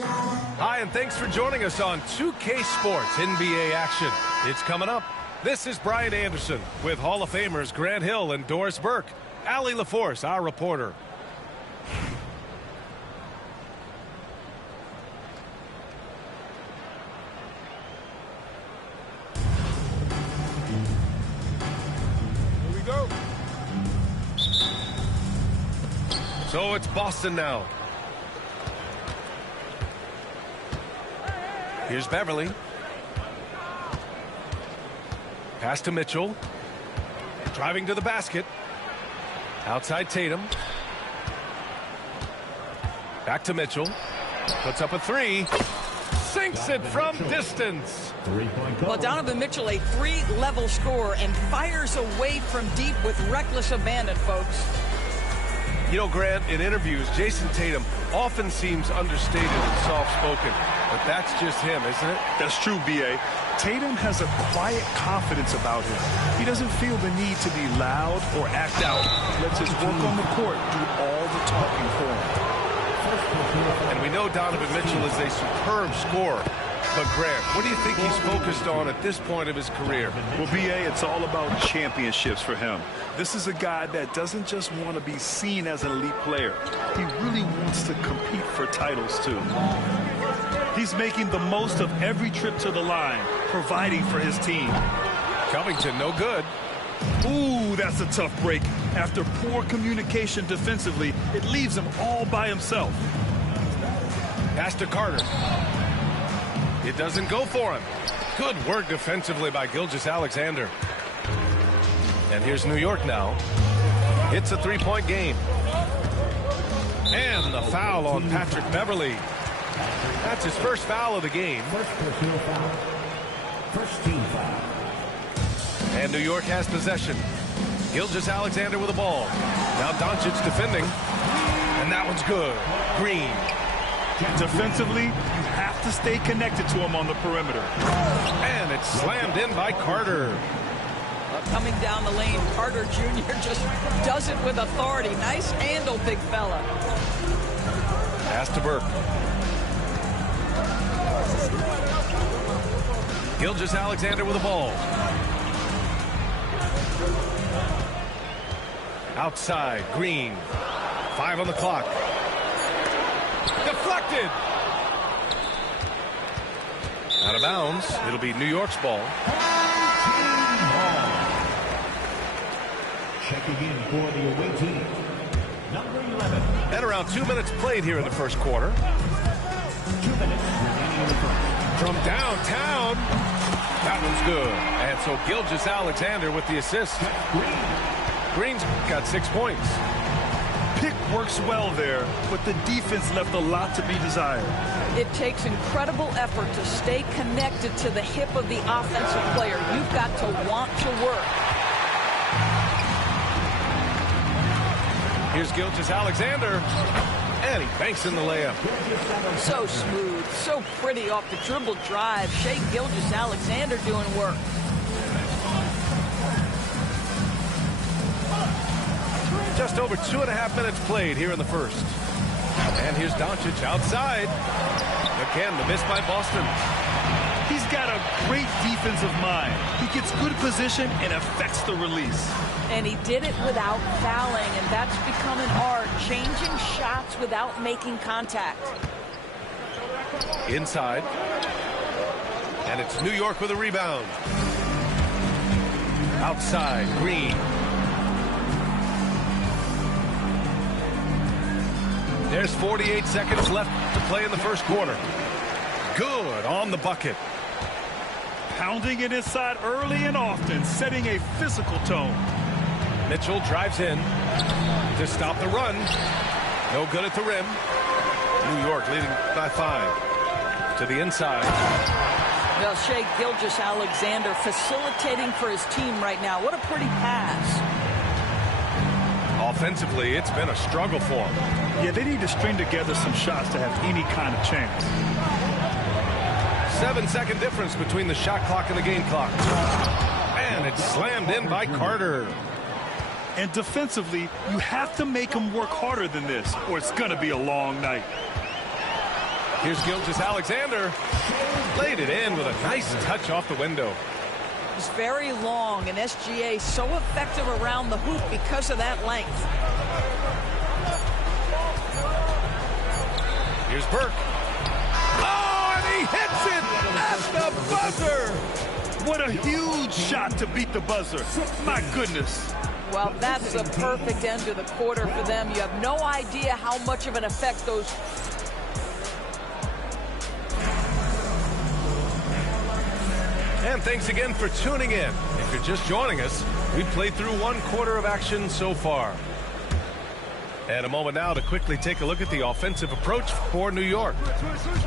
Hi, and thanks for joining us on 2K Sports NBA action. It's coming up. This is Brian Anderson with Hall of Famers Grant Hill and Doris Burke. Allie LaForce, our reporter. Here we go. So it's Boston now. Here's Beverly. Pass to Mitchell. Driving to the basket. Outside Tatum. Back to Mitchell. Puts up a three. Sinks it from distance. Well, Donovan Mitchell, a three-level scorer, and fires away from deep with reckless abandon, folks. You know, Grant, in interviews, Jason Tatum often seems understated and soft-spoken. But that's just him, isn't it? That's true, B.A. Tatum has a quiet confidence about him. He doesn't feel the need to be loud or act out. Lets his work on the court do all the talking for him. And we know Donovan Mitchell is a superb scorer. But, Grant, what do you think he's focused on at this point of his career? Well, B.A., it's all about championships for him. This is a guy that doesn't just want to be seen as an elite player. He really wants to compete for titles, too. He's making the most of every trip to the line, providing for his team. Covington, no good. Ooh, that's a tough break. After poor communication defensively, it leaves him all by himself. Pass to Carter. It doesn't go for him. Good work defensively by Gilgeous-Alexander. And here's New York now. It's a three-point game. And the foul on Patrick Beverly. That's his first foul of the game. First team foul. And New York has possession. Gilgeous-Alexander with the ball. Now Doncic defending. And that one's good. Green. Defensively, you have to stay connected to him on the perimeter. And it's slammed in by Carter. Coming down the lane, Carter Jr. just does it with authority. Nice handle, big fella. Pass to Burke. Gilgeous-Alexander with the ball. Outside, Green. 5 on the clock. Deflected. Out of bounds. It'll be New York's ball. Checking in for the away team, number 11. And around 2 minutes played here in the first quarter. 2 minutes remaining in the first. From downtown. That one's good. And so Gilgeous-Alexander with the assist. Green's got 6 points. Pick works well there, but the defense left a lot to be desired. It takes incredible effort to stay connected to the hip of the offensive player. You've got to want to work. Here's Gilgeous-Alexander. And he banks in the layup. So smooth, so pretty off the dribble drive. Shai Gilgeous-Alexander doing work. Just over 2.5 minutes played here in the first. And here's Doncic outside. Again, the miss by Boston. He's got a great defensive mind. He gets good position and affects the release. And he did it without fouling, and that's become an art, changing shots without making contact. Inside. And it's New York with a rebound. Outside, Green. There's 48 seconds left to play in the first quarter. Good on the bucket. Pounding it inside early and often, setting a physical tone. Mitchell drives in to stop the run. No good at the rim. New York leading by 5. To the inside. Well, Shai Gilgeous-Alexander facilitating for his team right now. What a pretty pass. Offensively, it's been a struggle for him. Yeah, they need to string together some shots to have any kind of chance. 7-second difference between the shot clock and the game clock. And it's slammed in by Carter. And defensively, you have to make them work harder than this, or it's going to be a long night. Here's Gilgeous-Alexander. Laid it in with a nice touch off the window. It's very long, and SGA so effective around the hoop because of that length. Here's Burke. Oh, and he hits it at the buzzer. What a huge shot to beat the buzzer. My goodness. Well, that's a perfect end to the quarter for them. You have no idea how much of an effect those... And thanks again for tuning in. If you're just joining us, we've played through 1 quarter of action so far. And a moment now to quickly take a look at the offensive approach for New York.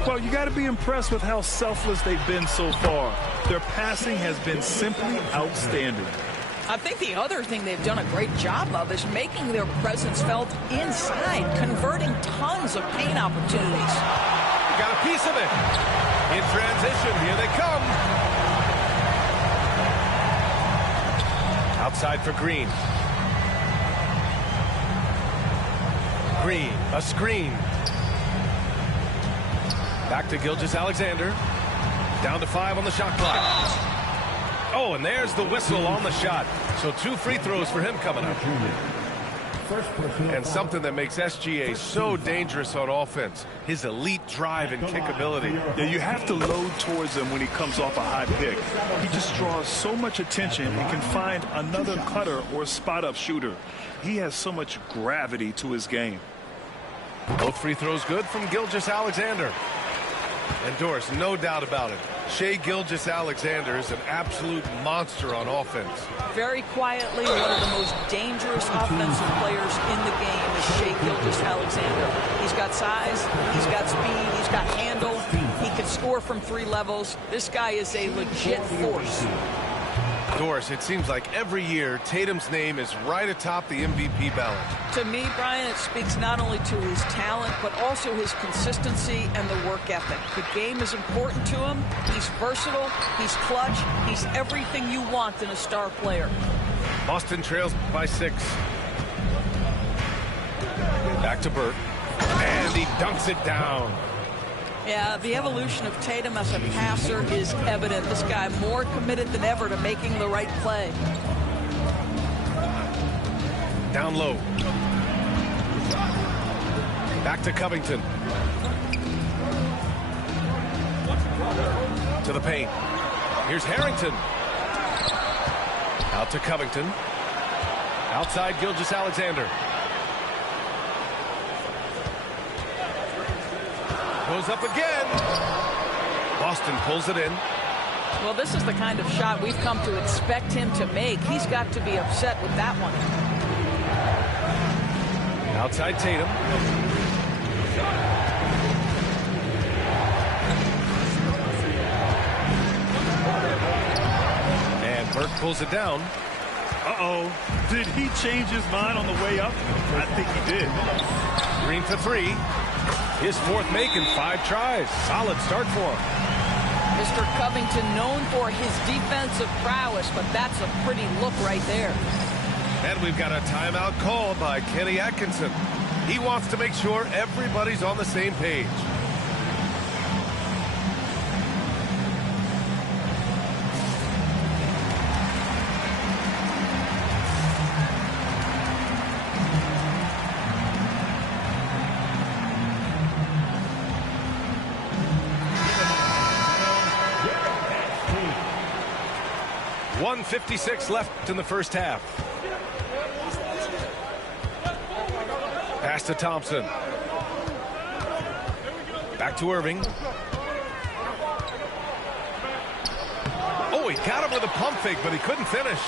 Well, you got to be impressed with how selfless they've been so far. Their passing has been simply outstanding. I think the other thing they've done a great job of is making their presence felt inside, converting tons of paint opportunities. Got a piece of it. In transition, here they come. Outside for Green. Green, a screen. Back to Gilgeous-Alexander. Down to 5 on the shot clock. Oh, and there's the whistle on the shot. So 2 free throws for him coming up. And something that makes SGA so dangerous on offense, his elite drive and kick ability. Yeah, you have to load towards him when he comes off a high pick. He just draws so much attention and can find another cutter or spot-up shooter. He has so much gravity to his game. Both free throws good from Gilgeous-Alexander. And Doris, no doubt about it, Shai Gilgeous-Alexander is an absolute monster on offense. Very quietly, one of the most dangerous offensive players in the game is Shai Gilgeous-Alexander. He's got size, he's got speed, he's got handle, he can score from 3 levels. This guy is a legit force. Doris, it seems like every year Tatum's name is right atop the MVP ballot. To me, Brian, it speaks not only to his talent, but also his consistency and the work ethic. The game is important to him. He's versatile. He's clutch. He's everything you want in a star player. Boston trails by 6. Back to Burke. And he dunks it down. Yeah, the evolution of Tatum as a passer is evident. This guy more committed than ever to making the right play. Down low. Back to Covington. To the paint. Here's Harrington. Out to Covington. Outside Gilgeous-Alexander. Goes up again. Boston pulls it in. Well, this is the kind of shot we've come to expect him to make. He's got to be upset with that one. Outside Tatum. And Burke pulls it down. Uh-oh. Did he change his mind on the way up? I think he did. Green for 3. His 4th make in 5 tries. Solid start for him. Mr. Covington known for his defensive prowess, but that's a pretty look right there. And we've got a timeout called by Kenny Atkinson. He wants to make sure everybody's on the same page. .56 left in the first half. Pass to Thompson. Back to Irving. Oh, he got him with a pump fake, but he couldn't finish.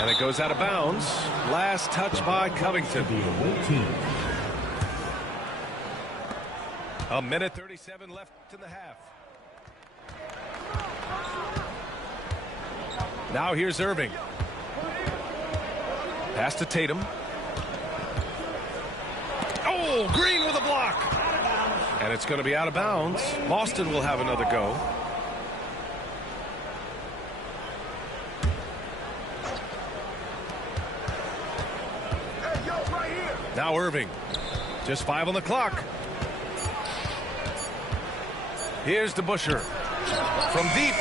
And it goes out of bounds. Last touch by Covington. A minute 37 left in the half. Now here's Irving. Pass to Tatum. Oh, Green with a block. And it's going to be out of bounds. Boston will have another go. Now Irving. Just 5 on the clock. Here's to Busher from deep.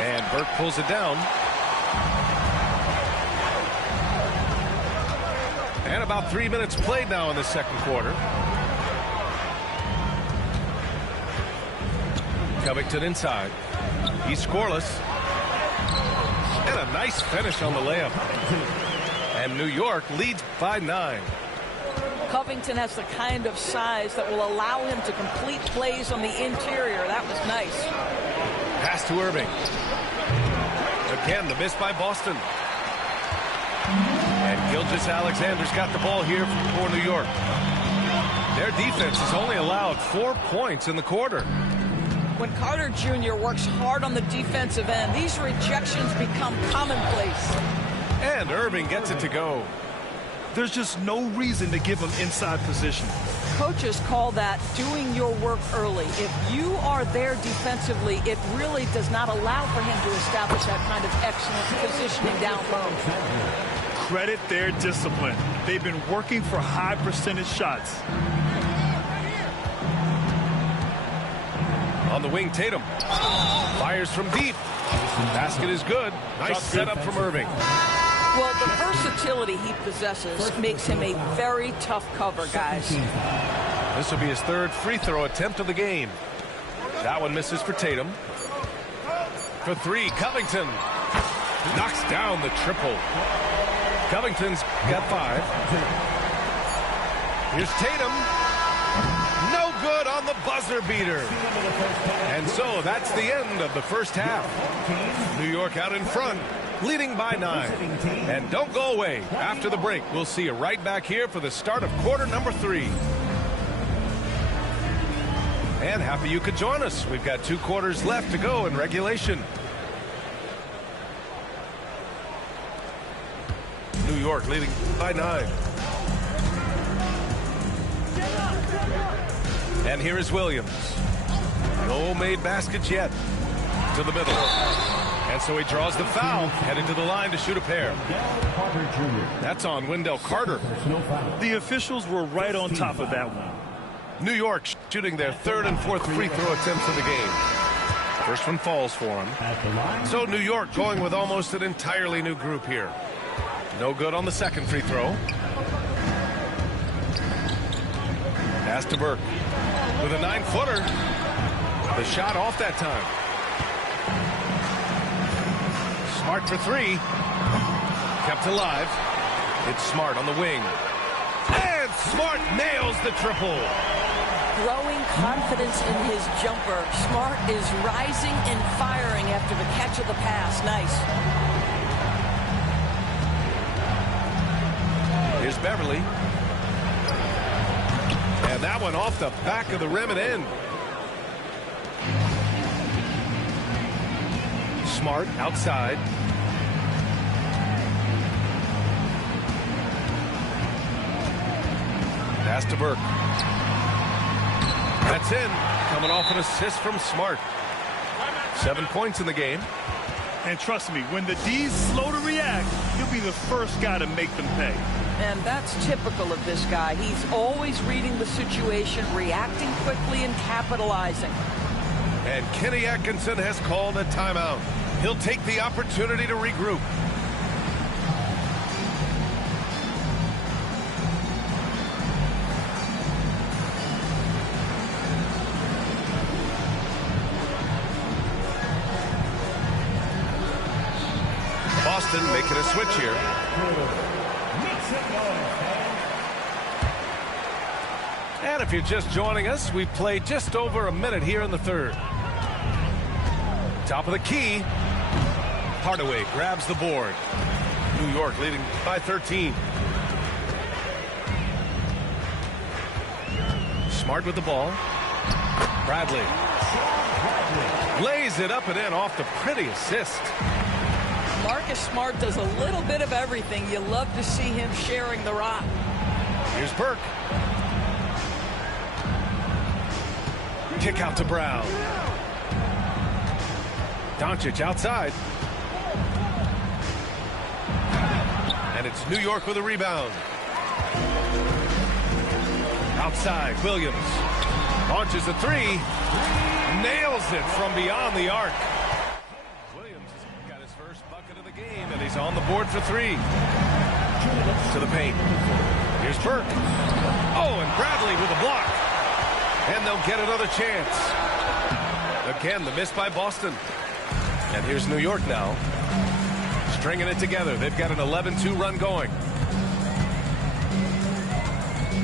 And Burke pulls it down. And about 3 minutes played now in the second quarter. Covington inside. He's scoreless. And a nice finish on the layup. And New York leads by 9. Covington has the kind of size that will allow him to complete plays on the interior. That was nice. Pass to Irving. Again, the miss by Boston. And Gilgeous-Alexander's got the ball here for New York. Their defense has only allowed 4 points in the quarter. When Carter Jr. works hard on the defensive end, these rejections become commonplace. And Irving gets it to go. There's just no reason to give him inside position. Coaches call that doing your work early. If you are there defensively, it really does not allow for him to establish that kind of excellent positioning down low. Credit their discipline. They've been working for high percentage shots. On the wing, Tatum fires from deep. Basket is good. Nice setup from Irving. Well, the versatility he possesses makes him a very tough cover, guys. This will be his 3rd free throw attempt of the game. That one misses for Tatum. For 3, Covington knocks down the triple. Covington's got 5. Here's Tatum. No good on the buzzer beater. And so that's the end of the first half. New York out in front, leading by 9. And don't go away. After the break, we'll see you right back here for the start of quarter number 3. And happy you could join us. We've got 2 quarters left to go in regulation. New York leading by 9. And here is Williams. No made baskets yet. To the middle. And so he draws the foul, headed to the line to shoot a pair. That's on Wendell Carter. The officials were right on top of that one. New York shooting their 3rd and 4th free throw attempts of the game. First one falls for him. So New York going with almost an entirely new group here. No good on the 2nd free throw. Pass to Burke. With a 9-footer. The shot off that time. Smart for 3. Kept alive. It's Smart on the wing. And Smart nails the triple. Growing confidence in his jumper. Smart is rising and firing after the catch of the pass. Nice. Here's Beverly. And that one off the back of the rim and in. Smart outside. Pass to Burke. That's in. Coming off an assist from Smart. 7 points in the game. And trust me, when the D's slow to react, he'll be the first guy to make them pay. And that's typical of this guy. He's always reading the situation, reacting quickly, and capitalizing. And Kenny Atkinson has called a timeout. He'll take the opportunity to regroup. Boston making a switch here. And if you're just joining us, we've played just over a minute here in the 3rd. Top of the key. Hardaway grabs the board. New York leading by 13. Smart with the ball. Bradley lays it up and in off the pretty assist. Marcus Smart does a little bit of everything. You love to see him sharing the rock. Here's Burke. Kick out to Brown. Doncic outside. And it's New York with a rebound. Outside, Williams launches a 3. Nails it from beyond the arc. Williams got his first bucket of the game, and he's on the board for 3. To the paint. Here's Burke. Oh, and Bradley with a block. And they'll get another chance. Again, the miss by Boston. And here's New York now. Stringing it together. They've got an 11-2 run going.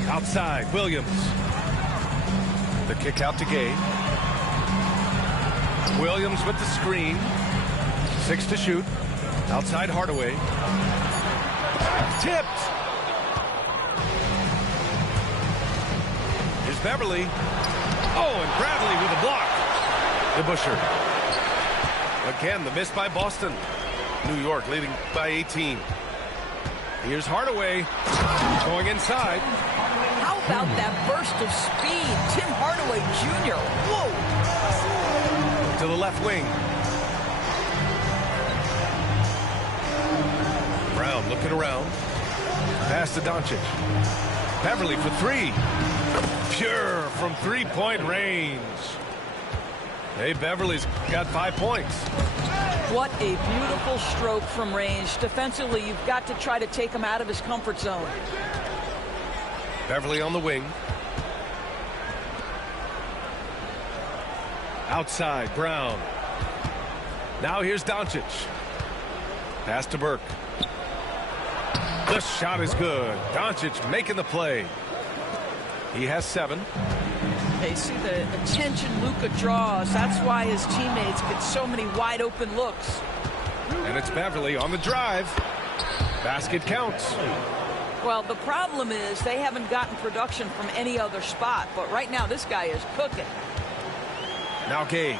Outside, Williams. The kick out to Gay. Williams with the screen. 6 to shoot. Outside, Hardaway. Tipped. Here's Beverly. Oh, and Bradley with a block. DeBusschere. Again, the miss by Boston. New York leading by 18. Here's Hardaway going inside. How about that burst of speed? Tim Hardaway Jr. Whoa. To the left wing. Brown looking around. Pass to Doncic. Beverly for 3. Pure from 3-point range. Hey, Beverly's got 5 points. What a beautiful stroke from range. Defensively, you've got to try to take him out of his comfort zone. Beverly on the wing. Outside, Brown. Now here's Doncic. Pass to Burke. The shot is good. Doncic making the play. He has 7. They see the attention Luka draws. That's why his teammates get so many wide open looks. And it's Beverly on the drive. Basket counts. Well, the problem is they haven't gotten production from any other spot. But right now, this guy is cooking. Now Gay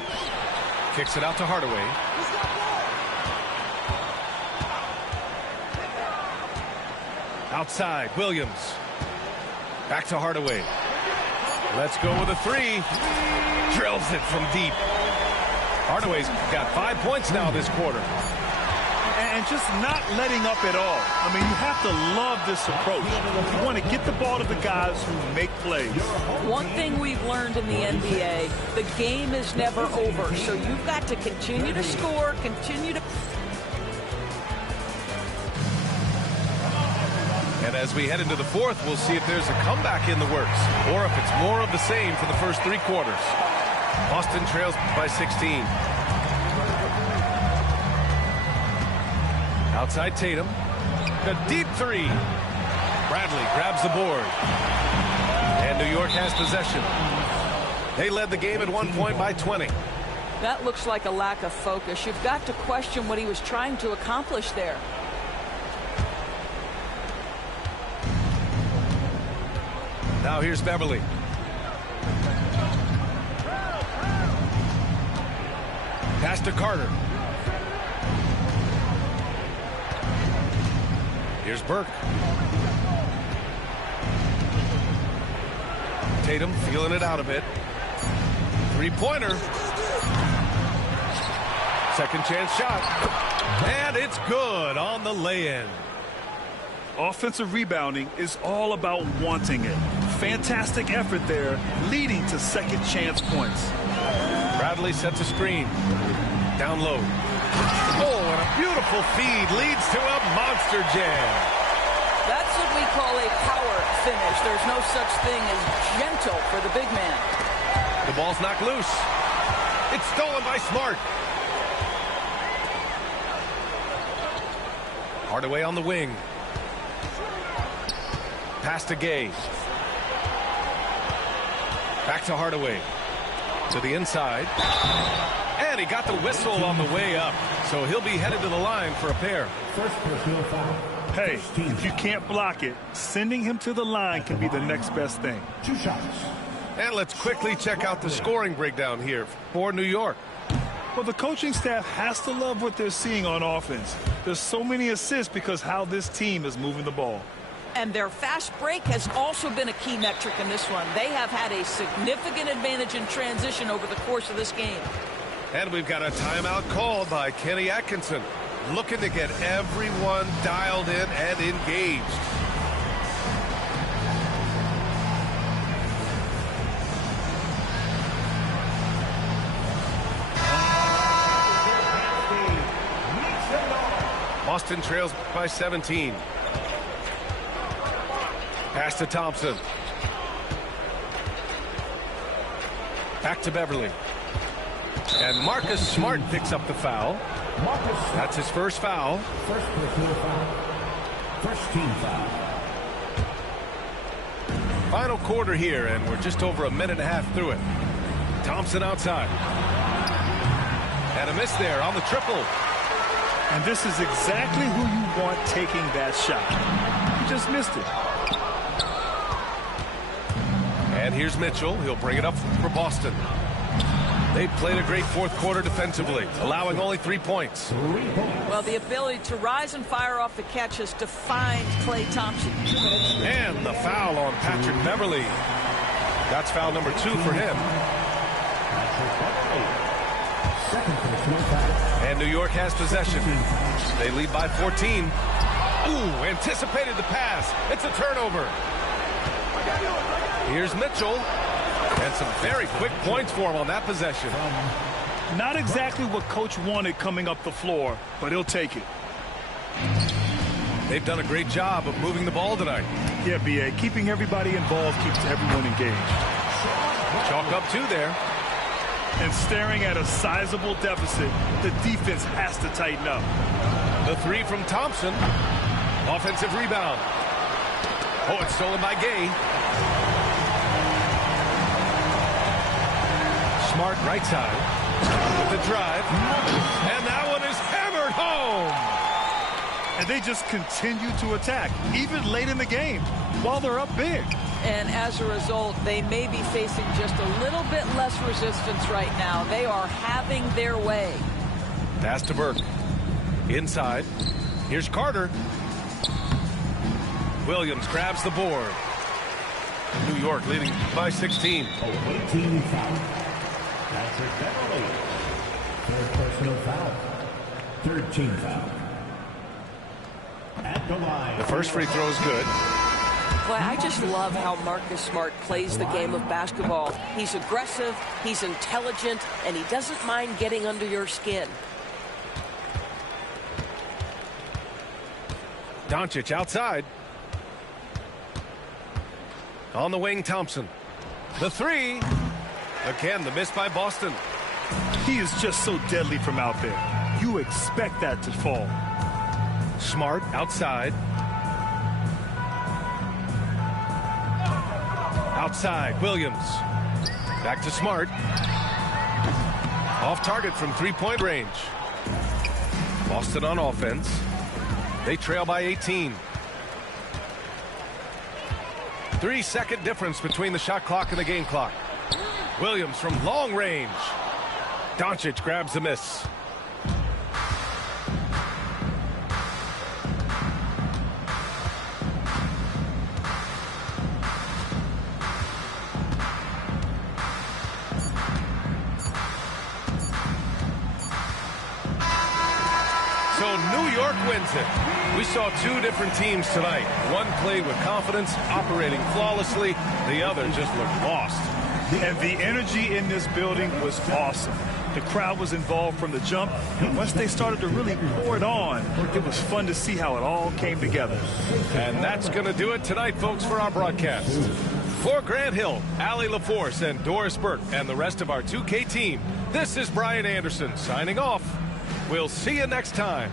kicks it out to Hardaway. Outside, Williams. Back to Hardaway. Let's go with a 3. Drills it from deep. Hardaway's got 5 points now this quarter. And just not letting up at all. I mean, you have to love this approach. You want to get the ball to the guys who make plays. One thing we've learned in the NBA, the game is never over. So you've got to continue to score, continue to... And as we head into the 4th, we'll see if there's a comeback in the works or if it's more of the same for the first 3 quarters. Boston trails by 16. Outside Tatum. The deep 3. Bradley grabs the board. And New York has possession. They led the game at one point by 20. That looks like a lack of focus. You've got to question what he was trying to accomplish there. Now here's Beverly. Pass to Carter. Here's Burke. Tatum feeling it out a bit. 3-pointer. Second chance shot. And it's good on the lay-in. Offensive rebounding is all about wanting it. Fantastic effort there, leading to second chance points. Bradley sets a screen. Down low. Oh, and a beautiful feed leads to a monster jam. That's what we call a power finish. There's no such thing as gentle for the big man. The ball's knocked loose. It's stolen by Smart. Hardaway on the wing. Pass to Gay. Back to Hardaway. To the inside. And he got the whistle on the way up. So he'll be headed to the line for a pair. First personal foul. Hey, if you can't block it, sending him to the line can be the next best thing. 2 shots. And let's quickly check out the scoring breakdown here for New York. Well, the coaching staff has to love what they're seeing on offense. There's so many assists because how this team is moving the ball. And their fast break has also been a key metric in this one. They have had a significant advantage in transition over the course of this game. And we've got a timeout called by Kenny Atkinson, looking to get everyone dialed in and engaged. Boston trails by 17. Pass to Thompson. Back to Beverly. And Marcus Smart picks up the foul. That's his first foul. First personal foul. First team foul. Final quarter here, and we're just over a minute and a half through it. Thompson outside. And a miss there on the triple. And this is exactly who you want taking that shot. He just missed it. And here's Mitchell. He'll bring it up for Boston. They played a great fourth quarter defensively, allowing only 3 points. Well, the ability to rise and fire off the catch has defined Klay Thompson. And the foul on Patrick Beverly. That's foul number 2 for him. And New York has possession. They lead by 14. Ooh, anticipated the pass. It's a turnover. Here's Mitchell. And some very quick points for him on that possession. Not exactly what Coach wanted coming up the floor, but he'll take it. They've done a great job of moving the ball tonight. Yeah, B.A. Keeping everybody involved keeps everyone engaged. Chalk up 2 there. And staring at a sizable deficit, the defense has to tighten up. The 3 from Thompson. Offensive rebound. Oh, it's stolen by Gay. Smart right side with the drive. And that one is hammered home. And they just continue to attack, even late in the game, while they're up big. And as a result, they may be facing just a little bit less resistance right now. They are having their way. Pass to Burke. Inside. Here's Carter. Williams grabs the board. New York leading by 16. Away team foul. Patrick Beverly. Third personal foul. Third team foul. At the line. The first free throw is good. Boy, I just love how Marcus Smart plays the game of basketball. He's aggressive, he's intelligent, and he doesn't mind getting under your skin. Doncic outside. On the wing, Thompson. The 3. Again, the miss by Boston. He is just so deadly from out there. You expect that to fall. Smart outside. Outside, Williams. Back to Smart. Off target from 3-point range. Boston on offense. They trail by 18. 3-second difference between the shot clock and the game clock. Williams from long range. Doncic grabs the miss. So New York wins it. We saw 2 different teams tonight. One played with confidence, operating flawlessly. The other just looked lost. And the energy in this building was awesome. The crowd was involved from the jump, and once they started to really pour it on, it was fun to see how it all came together. And that's going to do it tonight, folks, for our broadcast. For Grant Hill, Allie LaForce, and Doris Burke, and the rest of our 2K team, this is Brian Anderson signing off. We'll see you next time.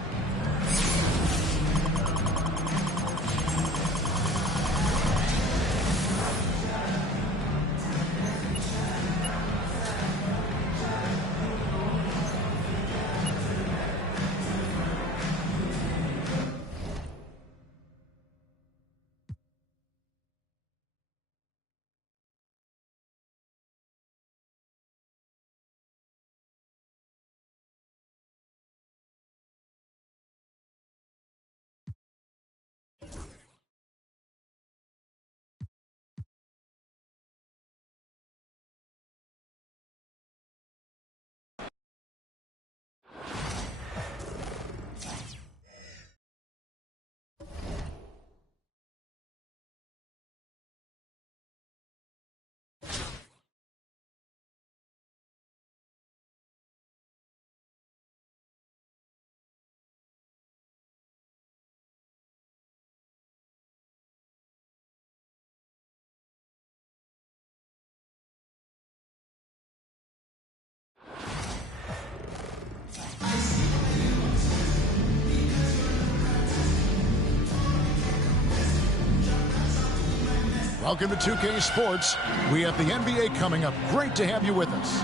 Welcome to 2K Sports. We have the NBA coming up. Great to have you with us.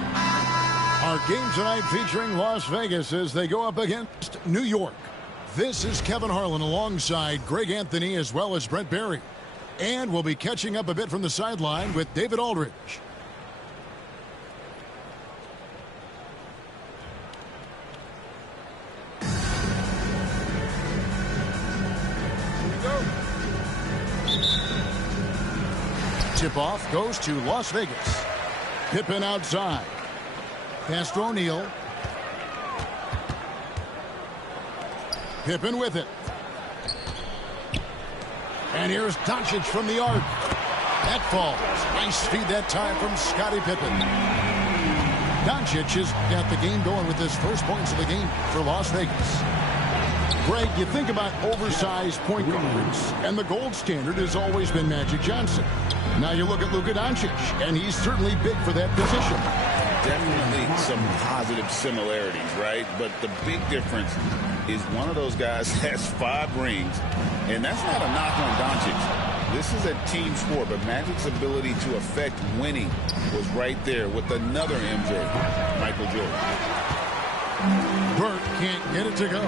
Our game tonight featuring Las Vegas as they go up against New York. This is Kevin Harlan alongside Greg Anthony as well as Brent Barry. And we'll be catching up a bit from the sideline with David Aldridge. Tip-off goes to Las Vegas. Pippen outside. Pass to O'Neal. Pippen with it. And here's Doncic from the arc. That falls. Nice feed that time from Scottie Pippen. Doncic has got the game going with his first points of the game for Las Vegas. Greg, you think about oversized point guards, and the gold standard has always been Magic Johnson. Now you look at Luka Doncic, and he's certainly big for that position. Definitely some positive similarities, right? But the big difference is one of those guys has 5 rings, and that's not a knock on Doncic. This is a team sport, but Magic's ability to affect winning was right there with another MJ, Michael Jordan. Burke can't get it to go.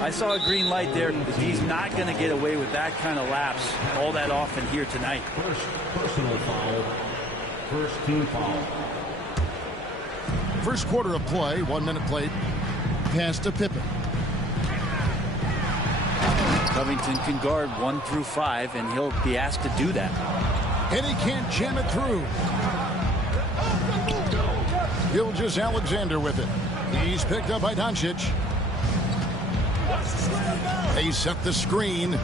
I saw a green light there. He's not going to get away with that kind of lapse all that often here tonight. First personal foul. First team foul. First quarter of play, 1 minute played. Pass to Pippen. Covington can guard 1 through 5, and he'll be asked to do that. And he can't jam it through. Gilgeous-Alexander with it. He's picked up by Doncic. They set the screen.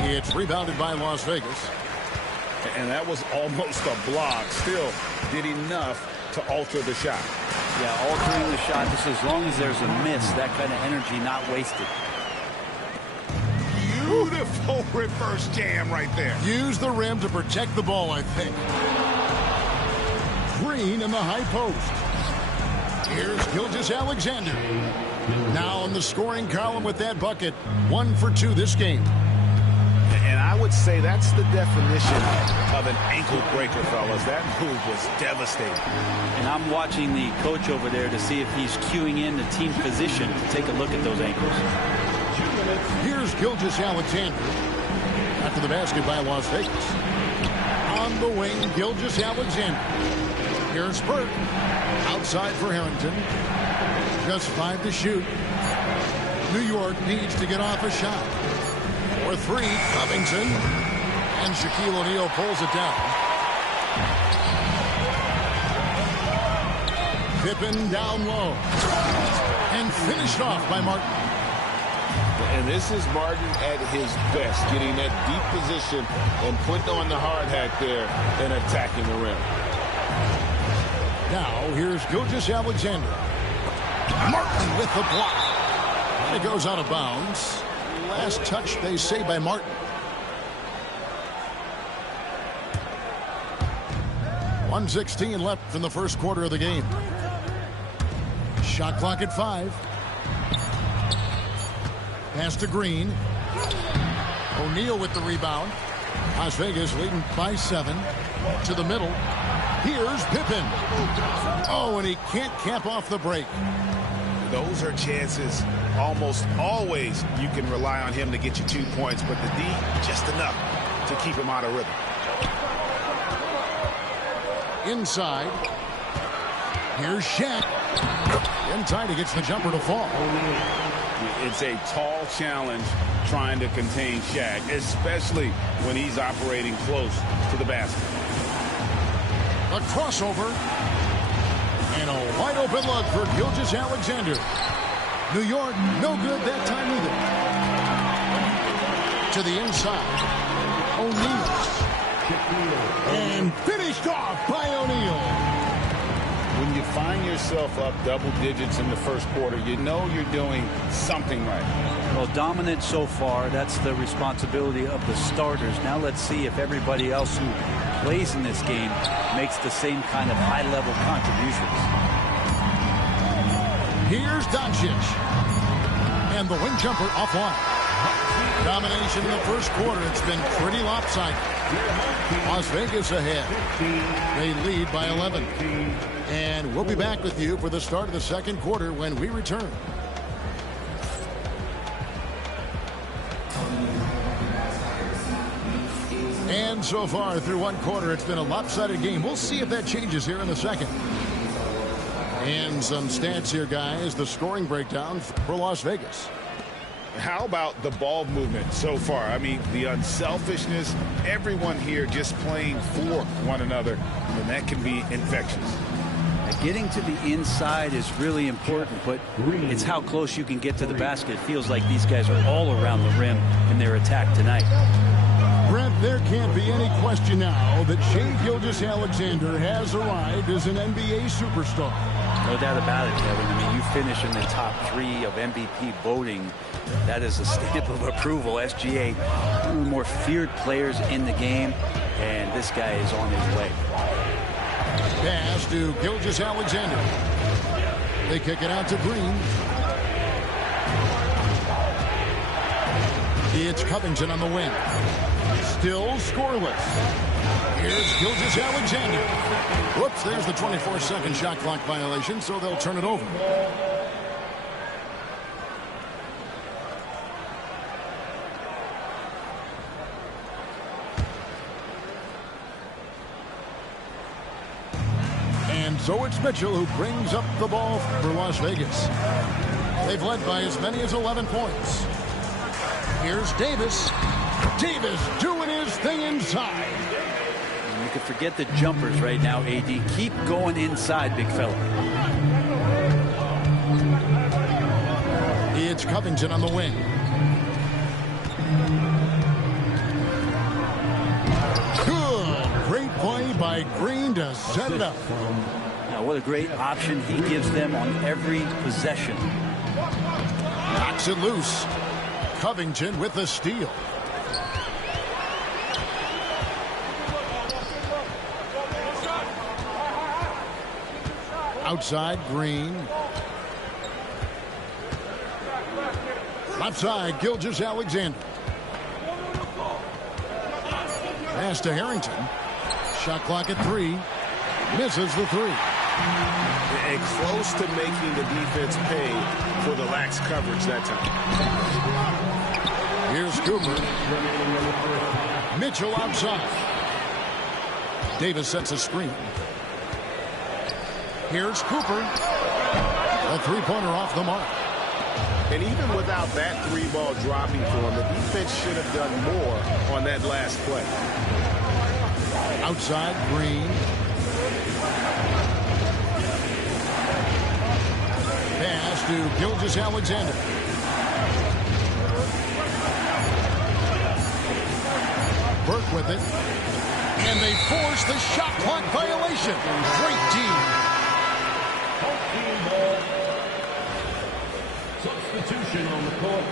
It's rebounded by Las Vegas. And that was almost a block. Still did enough to alter the shot. Yeah, altering the shot, just as long as there's a miss, that kind of energy not wasted. Beautiful reverse jam right there. Use the rim to protect the ball, I think. Green in the high post. Here's Gilgeous-Alexander. Now in the scoring column with that bucket. 1 for 2 this game. And I would say that's the definition of an ankle breaker, fellas. That move was devastating. And I'm watching the coach over there to see if he's cueing in the team position to take a look at those ankles. Here's Gilgeous-Alexander. After the basket by Las Vegas. On the wing, Gilgeous-Alexander. Here's Burke. Outside for Harrington. Just 5 to shoot. New York needs to get off a shot. For 3, Covington. And Shaquille O'Neal pulls it down. Pippen down low. And finished off by Martin. And this is Martin at his best, getting that deep position and putting on the hard hat there and attacking the rim. Now, here's Gilgeous-Alexander. Martin with the block. And it goes out of bounds. Last touch, they say, by Martin. .116 left from the first quarter of the game. Shot clock at 5. Pass to Green. O'Neal with the rebound. Las Vegas leading by 7. To the middle. Here's Pippen. Oh, and he can't cap off the break. Those are chances almost always you can rely on him to get you 2 points, but the D, just enough to keep him out of rhythm. Inside. Here's Shaq. Inside, he gets the jumper to fall. It's a tall challenge trying to contain Shaq, especially when he's operating close to the basket. A crossover. And a wide open look for Gilgeous-Alexander. New York, no good that time either. To the inside. O'Neal. And finished off by O'Neal. When you find yourself up double digits in the first quarter, you know you're doing something right. Well, dominant so far. That's the responsibility of the starters. Now let's see if everybody else who plays in this game makes the same kind of high-level contributions. Here's Doncic. And the wing jumper offline. Domination in the first quarter. It's been pretty lopsided. Las Vegas ahead. They lead by 11. And we'll be back with you for the start of the second quarter when we return. And so far through one quarter, it's been a lopsided game. We'll see if that changes here in the second. And some stats here, guys. The scoring breakdown for Las Vegas. How about the ball movement so far? I mean, the unselfishness, everyone here just playing for one another, and that can be infectious. Getting to the inside is really important, but it's how close you can get to the basket. It feels like these guys are all around the rim in their attack tonight. Brent, there can't be any question now that Shai Gilgeous-Alexander has arrived as an NBA superstar. No doubt about it, Kevin. I mean, you finish in the top 3 of MVP voting. That is a stamp of approval. SGA, one of the more feared players in the game, and this guy is on his way. Pass to Gilgeous-Alexander. They kick it out to Green. It's Covington on the wing. Still scoreless. Here's Gilgeous-Alexander. Whoops, there's the 24-second shot clock violation, so they'll turn it over. And so it's Mitchell who brings up the ball for Las Vegas. They've led by as many as 11 points. Here's Davis. Davis doing his thing inside. You can forget the jumpers right now, AD. Keep going inside, big fella. It's Covington on the wing. Good. Great play by Green to set it up. Now, what a great option he gives them on every possession. Knocks it loose. Covington with the steal. Outside, Green. Left side, Gilgeous-Alexander. Pass to Harrington. Shot clock at 3. Misses the 3. And close to making the defense pay for the lax coverage that time. Here's Cooper. Mitchell outside. Davis sets a screen. Here's Cooper. A three-pointer off the mark. And even without that 3-ball dropping for him, the defense should have done more on that last play. Outside, Green. Pass to Gilgeous-Alexander. Burke with it. And they force the shot clock violation. Great team. Substitution on the court.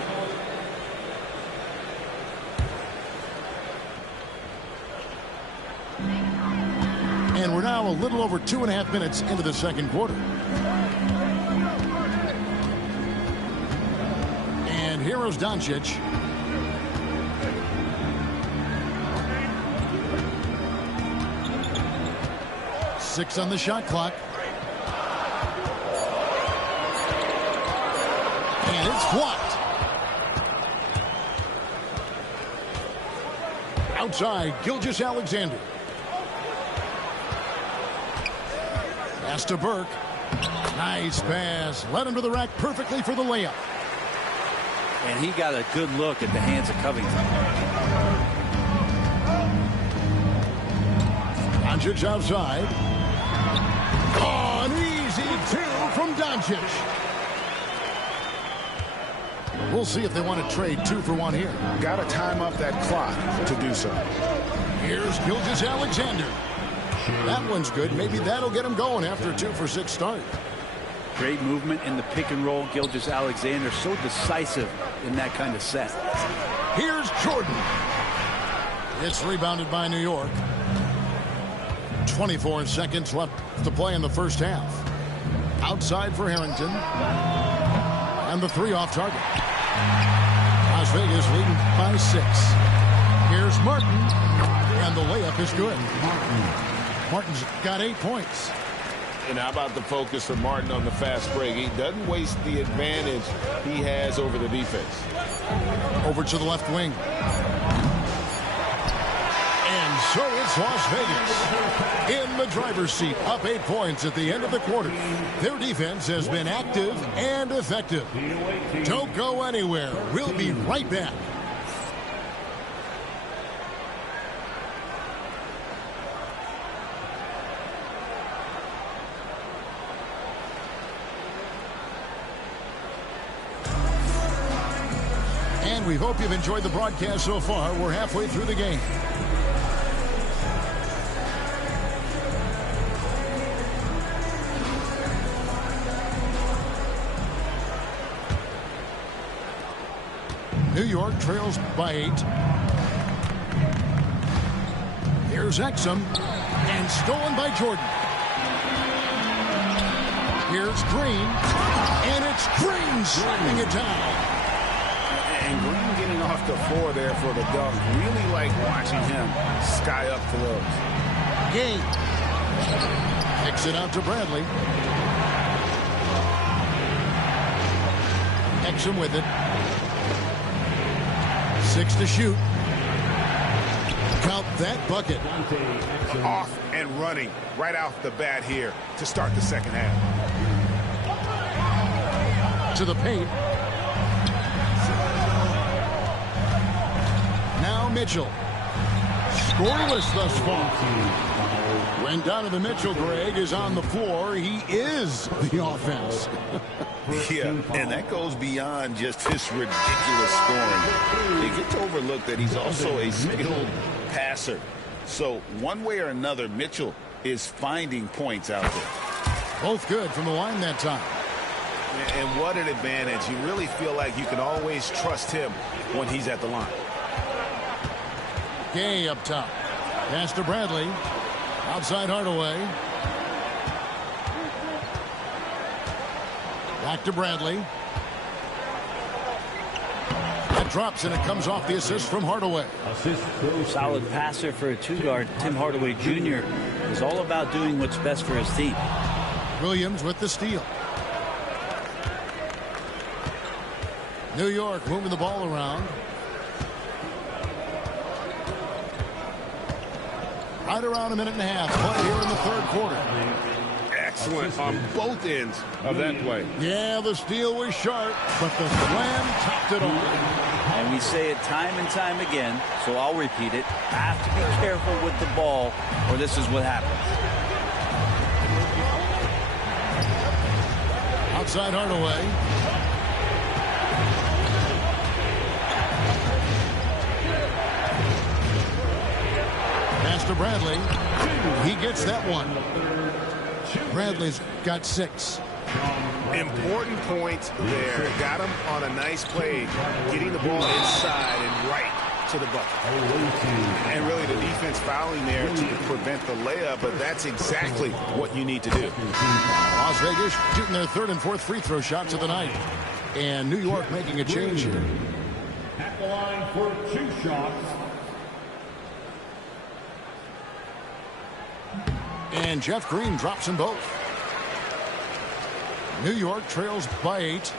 And we're now a little over 2.5 minutes into the second quarter. And here's Doncic. Six on the shot clock. And it's blocked. Outside, Gilgeous-Alexander. Pass to Burke. Nice pass. Led him to the rack perfectly for the layup. And he got a good look at the hands of Covington. Doncic outside. Oh, an easy 2 from Doncic. We'll see if they want to trade 2 for 1 here. Got to time up that clock to do so. Here's Gilgeous-Alexander. That one's good. Maybe that'll get him going after a 2 for 6 start. Great movement in the pick and roll. Gilgeous-Alexander so decisive in that kind of set. Here's Jordan. It's rebounded by New York. 24 seconds left to play in the first half. Outside for Harrington. And the 3 off target. Las Vegas by 6. Here's Martin, and the layup is good. Martin's got 8 points. And how about the focus for Martin on the fast break? He doesn't waste the advantage he has over the defense. Over to the left wing. And so it's Las Vegas in the driver's seat, up 8 points at the end of the quarter. Their defense has been active and effective. Don't go anywhere. We'll be right back. And we hope you've enjoyed the broadcast so far. We're halfway through the game. New York trails by 8. Here's Exum, and stolen by Jordan. Here's Green, and it's Green slamming it down. And Green getting off the floor there for the dunk. Really like watching him sky up throws. Game. Kicks it out to Bradley. Exum with it. 6 to shoot. Count that bucket. Off and running right off the bat here to start the second half. To the paint. Now Mitchell. Scoreless thus far. When Donovan Mitchell, Greg, is on the floor, he is the offense. Yeah, and that goes beyond just his ridiculous scoring. It gets overlooked that he's also a skilled passer. So one way or another, Mitchell is finding points out there. Both good from the line that time. And what an advantage. You really feel like you can always trust him when he's at the line. Gay up top. Pass to Bradley. Outside Hardaway. Back to Bradley. That drops, and it comes off the assist from Hardaway. Solid passer for a 2-guard. Tim Hardaway Jr. is all about doing what's best for his team. Williams with the steal. New York moving the ball around. Right around a minute and a half play here in the third quarter. Excellent on both ends of that play. Yeah, the steal was sharp, but the slam topped it off. And we say it time and time again, so I'll repeat it. Have to be careful with the ball, or this is what happens. Outside Hardaway. Pass to Bradley. He gets that one. Bradley's got 6. Important point there. Got him on a nice play, getting the ball inside and right to the bucket. And really the defense fouling there to prevent the layup, but that's exactly what you need to do. Las Vegas shooting their 3rd and 4th free throw shots of the night. And New York making a change here. At the line for 2 shots. And Jeff Green drops them both. New York trails by 8.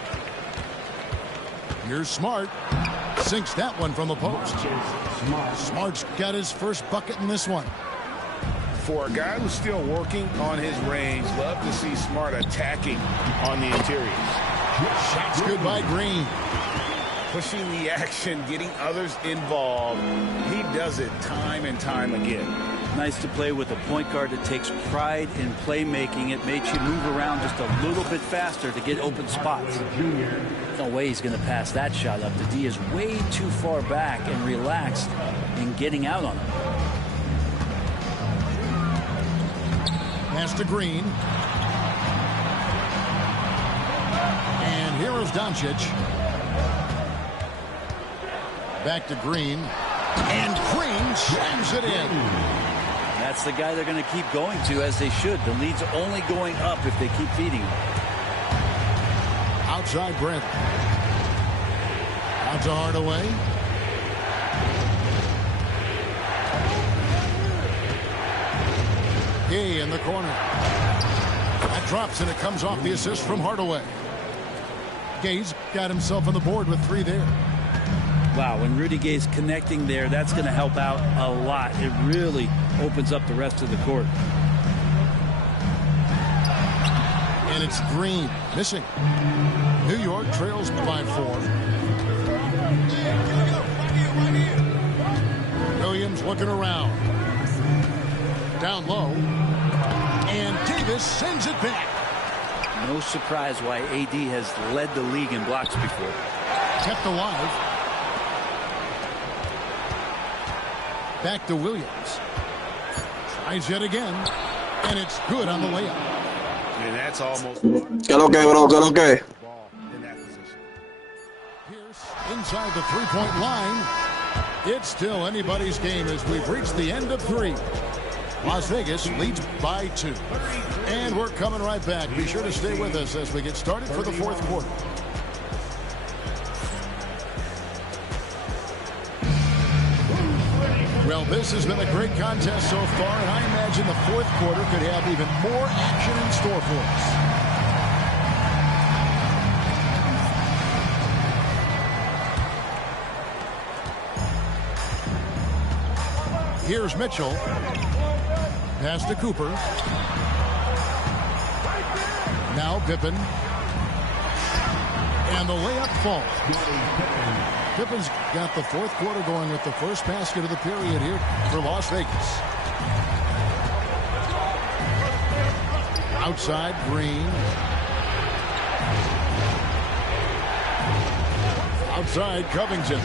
Here's Smart. Sinks that one from the post. Smart's got his first bucket in this one. For a guy who's still working on his range, love to see Smart attacking on the interior. Shots good by Green. Pushing the action, getting others involved. He does it time and time again. Nice to play with a point guard that takes pride in playmaking. It makes you move around just a little bit faster to get open spots. No way he's going to pass that shot up. The D is way too far back and relaxed in getting out on it. Pass to Green. And here is Doncic. Back to Green. And Green slams it in. That's the guy they're going to keep going to, as they should. The lead's only going up if they keep feeding him. Outside Brent. Out to Hardaway. Gay in the corner. That drops, and it comes off the assist from Hardaway. Gay's got himself on the board with 3 there. Wow, when Rudy Gay's connecting there, that's going to help out a lot. It really opens up the rest of the court. And it's Green missing. New York trails by 4. Williams looking around. Down low. And Davis sends it back. No surprise why AD has led the league in blocks before. Kept alive. Back to Williams. Tries yet again. And it's good on the layup. And that's almost... ¿Qué lo que, bro? ¿Qué lo que? Pierce inside the three-point line. It's still anybody's game as we've reached the end of 3. Las Vegas leads by 2. And we're coming right back. Be sure to stay with us as we get started for the 4th quarter. Well, this has been a great contest so far, and I imagine the 4th quarter could have even more action in store for us. Here's Mitchell. Pass to Cooper. Now Pippen. And the layup falls. Pippen's got the 4th quarter going with the first basket of the period here for Las Vegas. Outside, Green. Outside, Covington.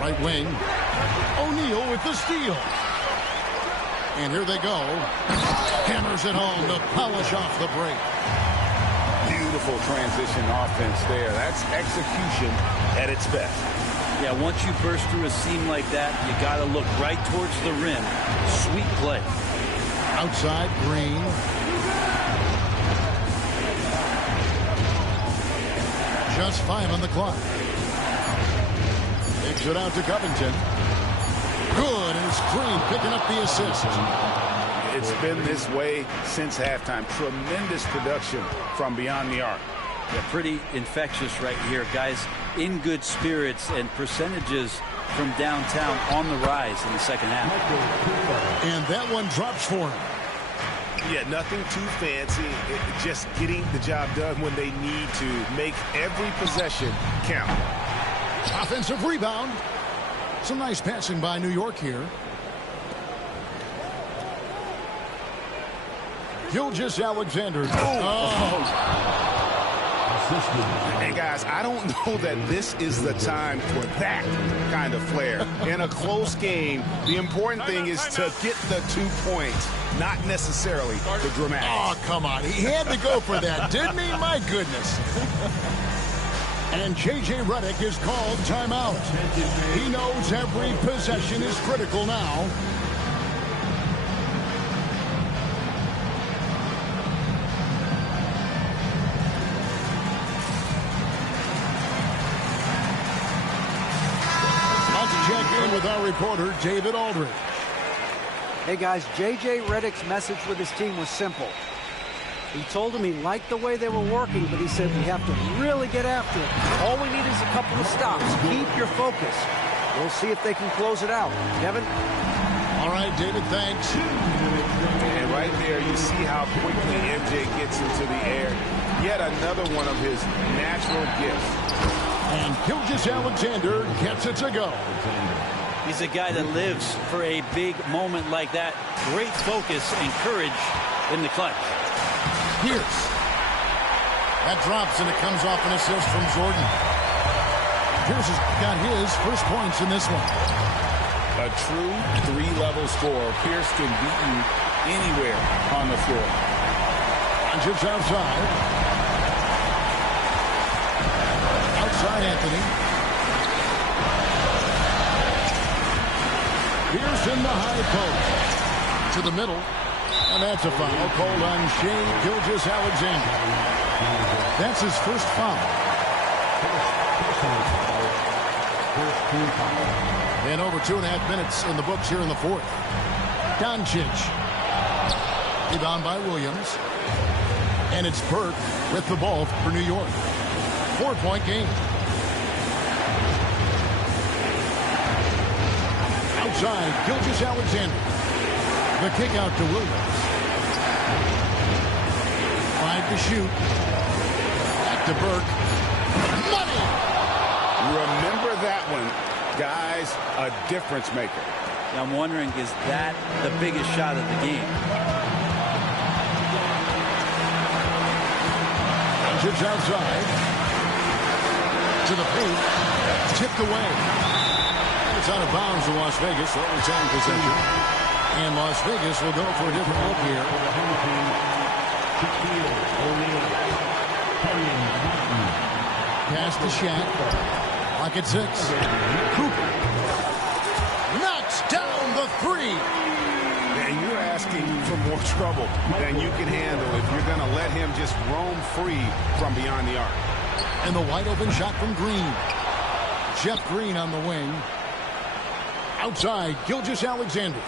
Right wing. O'Neal with the steal. And here they go. Hammers it home to polish off the break. Beautiful transition offense there. That's execution at its best. Yeah, once you burst through a seam like that, you got to look right towards the rim. Sweet play. Outside, Green. Just 5 on the clock. Takes it out to Covington. Good, and it's Green picking up the assist. It's been this way since halftime. Tremendous production from beyond the arc. Yeah, pretty infectious right here. Guys in good spirits, and percentages from downtown on the rise in the second half. And that one drops for him. Yeah, nothing too fancy. Just getting the job done when they need to. Make every possession count. Offensive rebound. Some nice passing by New York here. Gilgeous Alexander. And guys, I don't know that this is the time for that kind of flair. In a close game, the important thing is to get the 2 points, not necessarily the dramatic. Oh, come on. He had to go for that, didn't he? My goodness. And J.J. Redick is called timeout. He knows every possession is critical now. With our reporter, David Aldridge. Hey, guys, J.J. Redick's message with his team was simple. He told them he liked the way they were working, but he said we have to really get after it. All we need is a couple of stops. Keep your focus. We'll see if they can close it out. Kevin? All right, David, thanks. And right there, you see how quickly MJ gets into the air. Yet another one of his natural gifts. And Gilgeous Alexander gets it to go. He's a guy that lives for a big moment like that. Great focus and courage in the clutch. Pierce. That drops, and it comes off an assist from Jordan. Pierce has got his first points in this one. A true 3-level scorer. Pierce can beat you anywhere on the floor. Just outside. Outside Anthony. Pierce in the high post. To the middle. And that's a foul called on Shai Gilgeous-Alexander. That's his first foul. And over 2.5 minutes in the books here in the fourth. Doncic. Rebound by Williams. And it's Burke with the ball for New York. 4-point game. Outside, Gilgeous-Alexander. The kick out to Williams. Tried to shoot. Back to Burke. Money! Remember that one, guys, a difference maker. I'm wondering, is that the biggest shot of the game? Doncic outside. To the paint. Tipped away. It's out of bounds to Las Vegas. They'll retain possession. And Las Vegas will go for a different look here. Pass to Shaq. Lock at 6. Cooper. Knocks down the 3. And you're asking for more trouble than you can handle if you're going to let him just roam free from beyond the arc. And the wide open shot from Green. Jeff Green on the wing. Outside, Gilgeous-Alexander.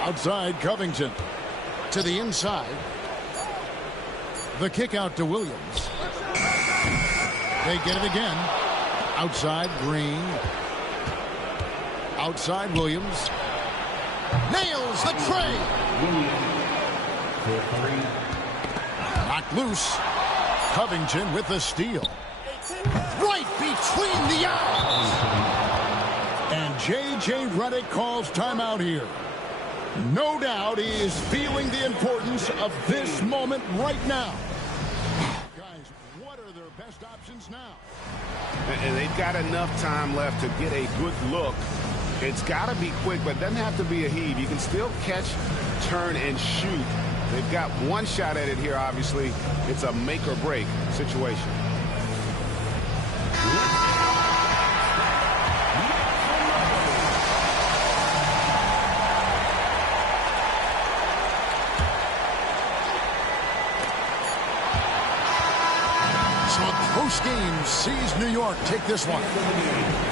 Outside, Covington. To the inside. The kick out to Williams. They get it again. Outside, Green. Outside, Williams. Nails the tray. Knocked loose. Covington with the steal. Right between the eyes. And J.J. Redick calls timeout here. No doubt he is feeling the importance of this moment right now. Guys, what are their best options now? And they've got enough time left to get a good look. It's got to be quick, but it doesn't have to be a heave. You can still catch, turn, and shoot. They've got one shot at it here, obviously. It's a make-or-break situation. Game sees New York take this one.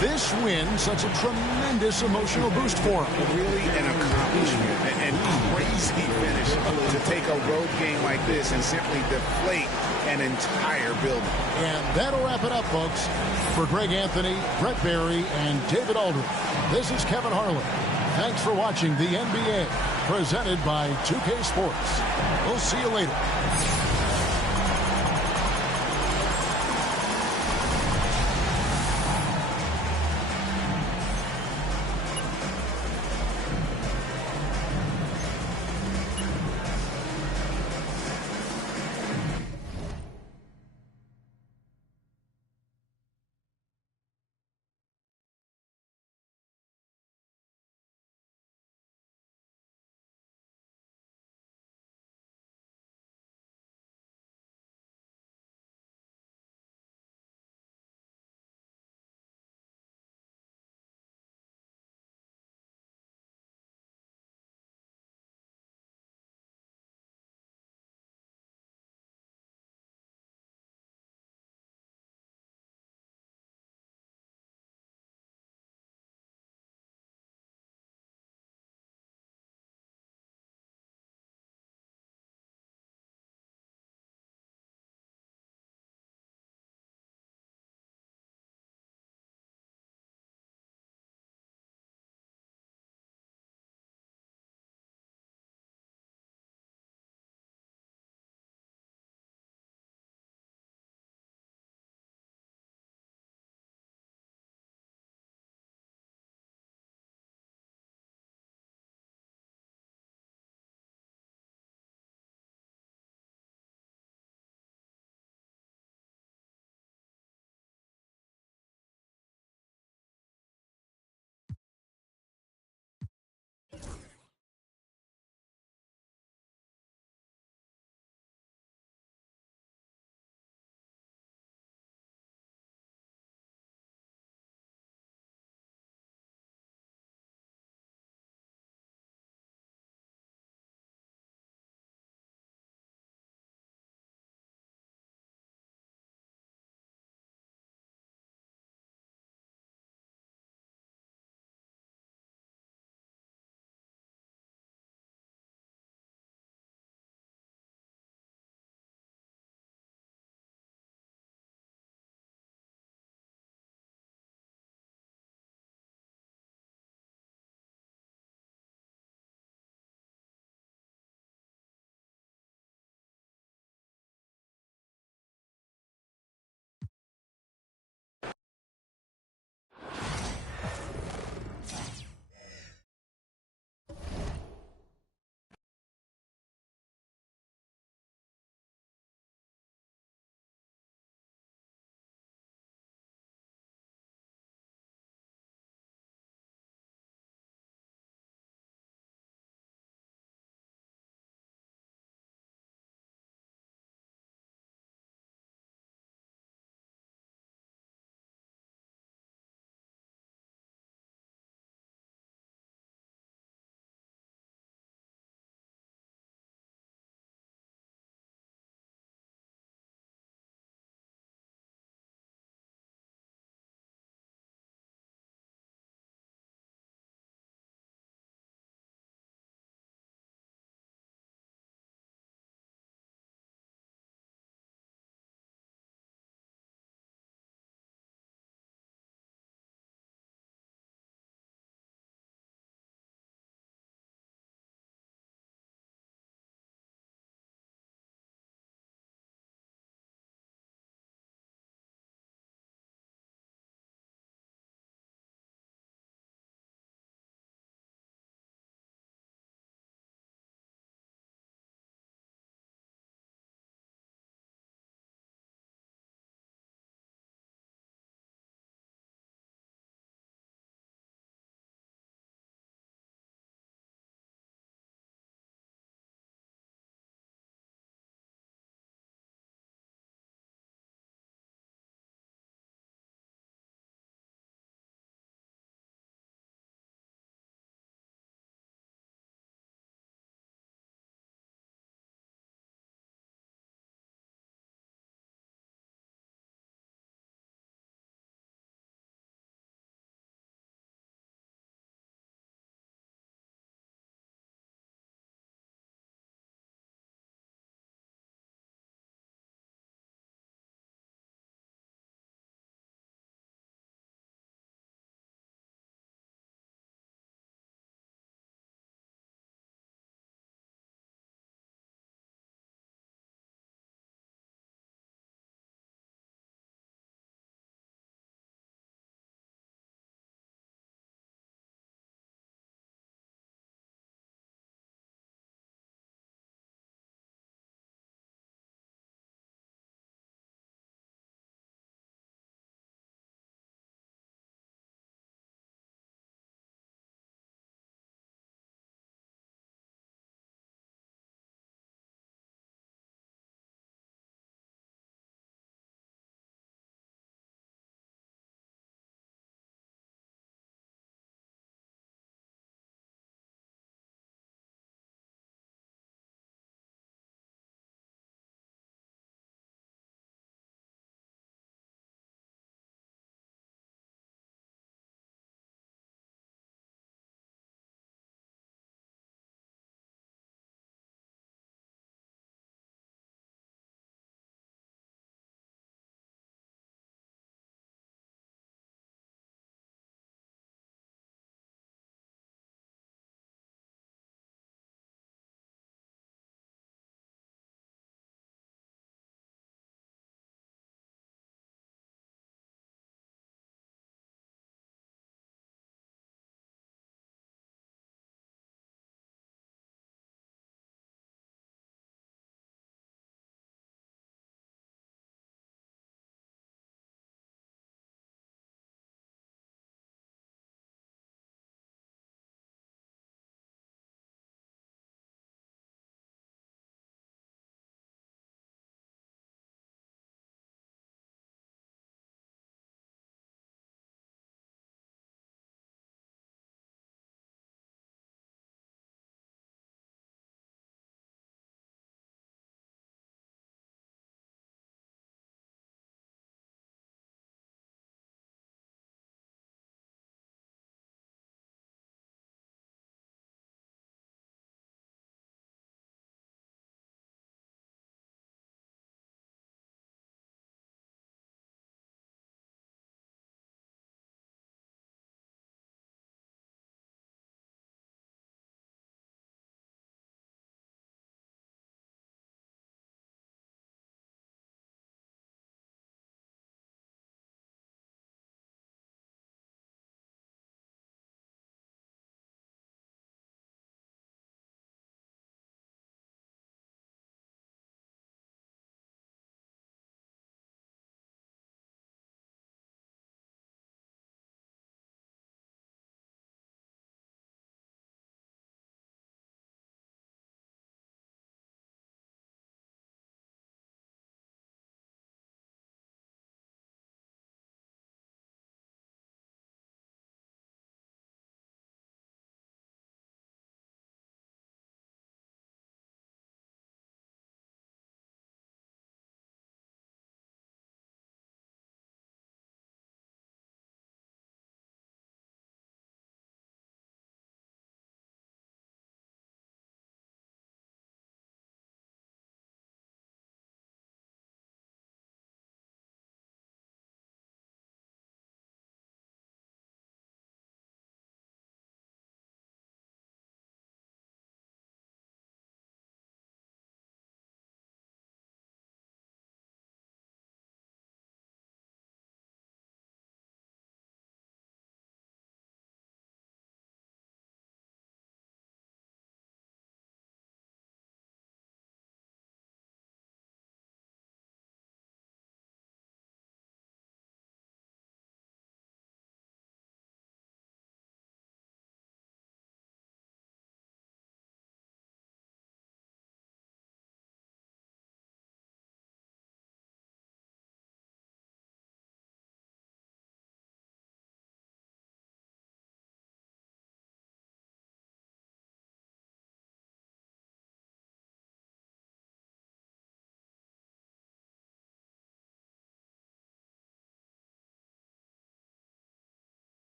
This win such a tremendous emotional boost for them. Really an accomplishment and crazy finish to take a road game like this and simply deflate an entire building. And that'll wrap it up, folks. For Greg Anthony, Brett Barry, and David Aldridge, this is Kevin Harlan. Thanks for watching the NBA, presented by 2K Sports. We'll see you later.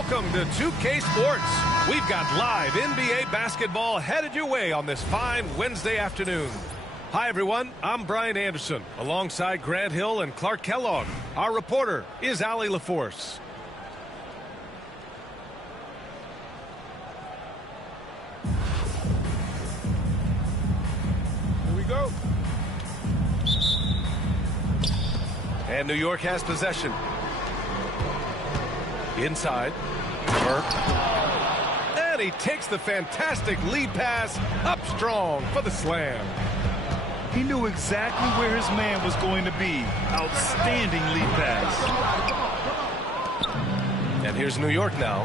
Welcome to 2K Sports. We've got live NBA basketball headed your way on this fine Wednesday afternoon. Hi, everyone. I'm Brian Anderson, alongside Grant Hill and Clark Kellogg. Our reporter is Allie LaForce. Here we go. And New York has possession. Inside. Burke. And he takes the fantastic lead pass up strong for the slam. He knew exactly where his man was going to be. Outstanding lead pass. And here's New York now.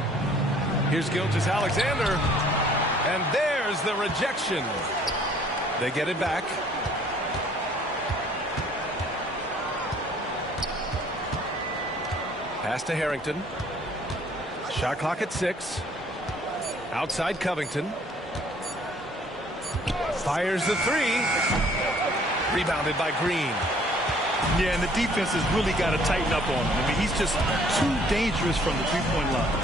Here's Gilgeous-Alexander. And there's the rejection. They get it back. Pass to Harrington. Shot clock at 6. Outside Covington. Fires the 3. Rebounded by Green. Yeah, and the defense has really got to tighten up on him. I mean, he's just too dangerous from the three-point line.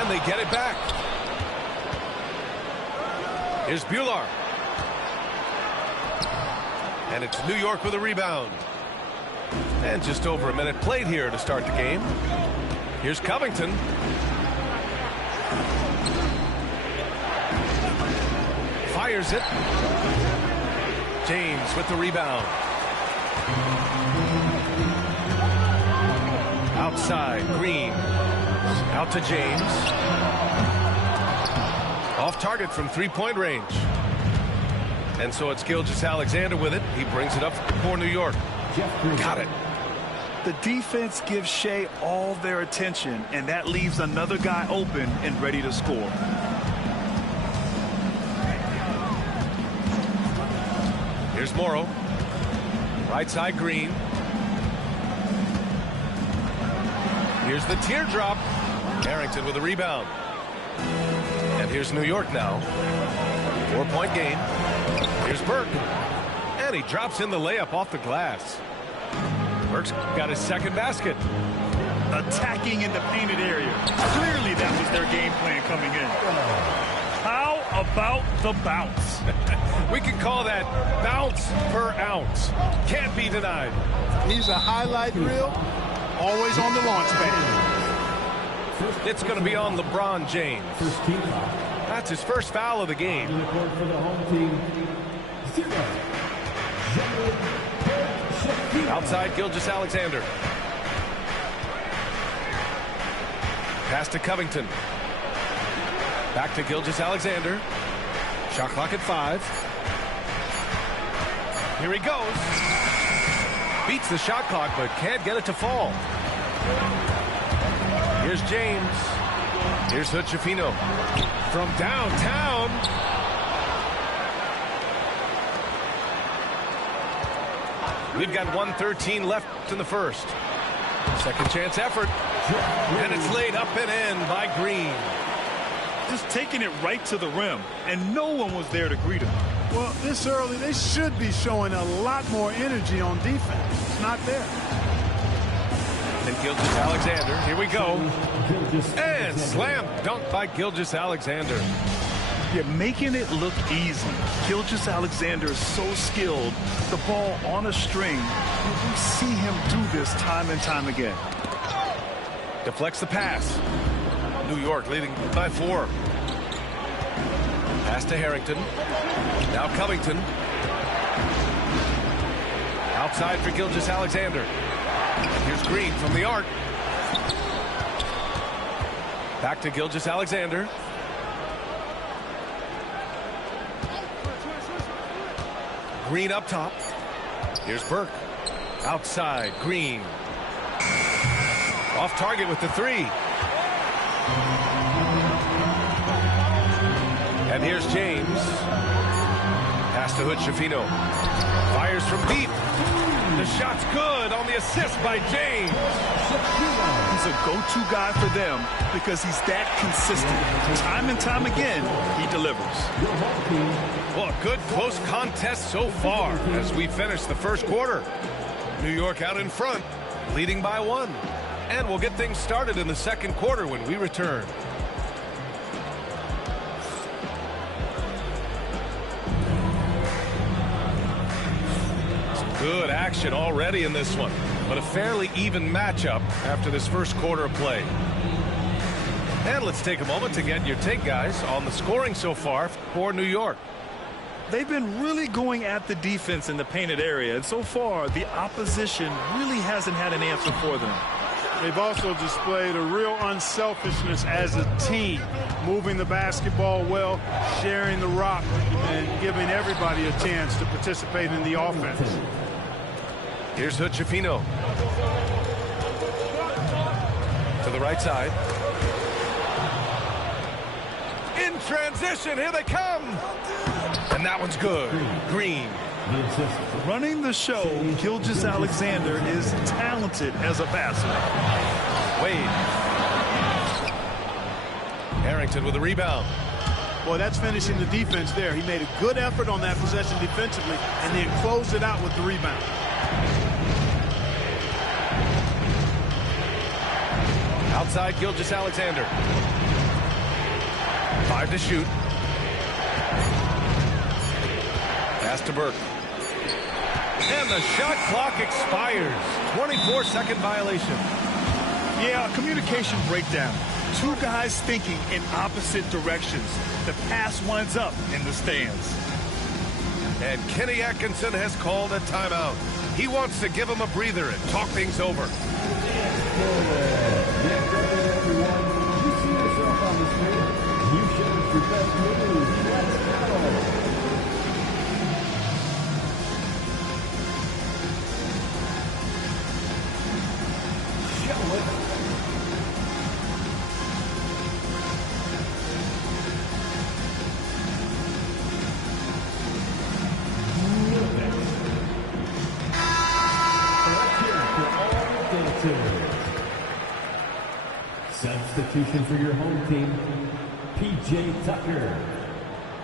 And they get it back. Here's Bular. And it's New York with a rebound. And just over a minute played here to start the game. Here's Covington. Fires it. James with the rebound. Outside, Green. Out to James. Off target from three-point range. And so it's Gilgeous-Alexander with it. He brings it up for New York. Got it. The defense gives Shea all their attention, and that leaves another guy open and ready to score. Here's Morrow. Right side, Green. Here's the teardrop. Harrington with a rebound. And here's New York now. 4-point game. Here's Burke. And he drops in the layup off the glass. Burke's got his second basket. Attacking in the painted area. Clearly that was their game plan coming in. How about the bounce? We can call that bounce per ounce. Can't be denied. He's a highlight reel, always on the launch pad. It's going to be on LeBron James. That's his first foul of the game. Outside, Gilgeous-Alexander. Pass to Covington. Back to Gilgeous-Alexander. Shot clock at 5. Here he goes. Beats the shot clock, but can't get it to fall. Here's James. Here's Hood-Schifino. From downtown. We've got 1:13 left in the first. Second chance effort. And it's laid up and in by Green. Just taking it right to the rim, and no one was there to greet him. Well, this early, they should be showing a lot more energy on defense. It's not there. And Gilgeous-Alexander, here we go. And slam dunk by Gilgeous-Alexander. You're making it look easy. Gilgeous-Alexander is so skilled. The ball on a string. We see him do this time and time again. Deflects the pass. New York leading by 4. Pass to Harrington. Now Covington. Outside for Gilgeous-Alexander. Here's Green from the arc. Back to Gilgeous-Alexander. Green up top. Here's Burke. Outside, Green. Off target with the 3. And here's James. Pass to Hood-Schifino. Fires from deep. The shot's good on the assist by James. He's a go-to guy for them because he's that consistent. Time and time again, he delivers. Well, a good close contest so far as we finish the first quarter. New York out in front, leading by 1. And we'll get things started in the second quarter when we return. Some good action already in this one, but a fairly even matchup after this first quarter of play. And let's take a moment to get your take, guys, on the scoring so far for New York. They've been really going at the defense in the painted area, and so far the opposition really hasn't had an answer for them. They've also displayed a real unselfishness as a team, moving the basketball well, sharing the rock, and giving everybody a chance to participate in the offense. Here's Hood-Schifino. To the right side. In transition, here they come. And that one's good. Green. Running the show, Gilgeous-Alexander is talented as a passer. Wade. Harrington with a rebound. Boy, that's finishing the defense there. He made a good effort on that possession defensively and then closed it out with the rebound. Outside Gilgeous-Alexander. 5 to shoot. Pass to Burke. And the shot clock expires. 24-second violation. Yeah, a communication breakdown. Two guys thinking in opposite directions. The pass winds up in the stands. And Kenny Atkinson has called a timeout. He wants to give him a breather and talk things over. Substitution for your home team, P.J. Tucker,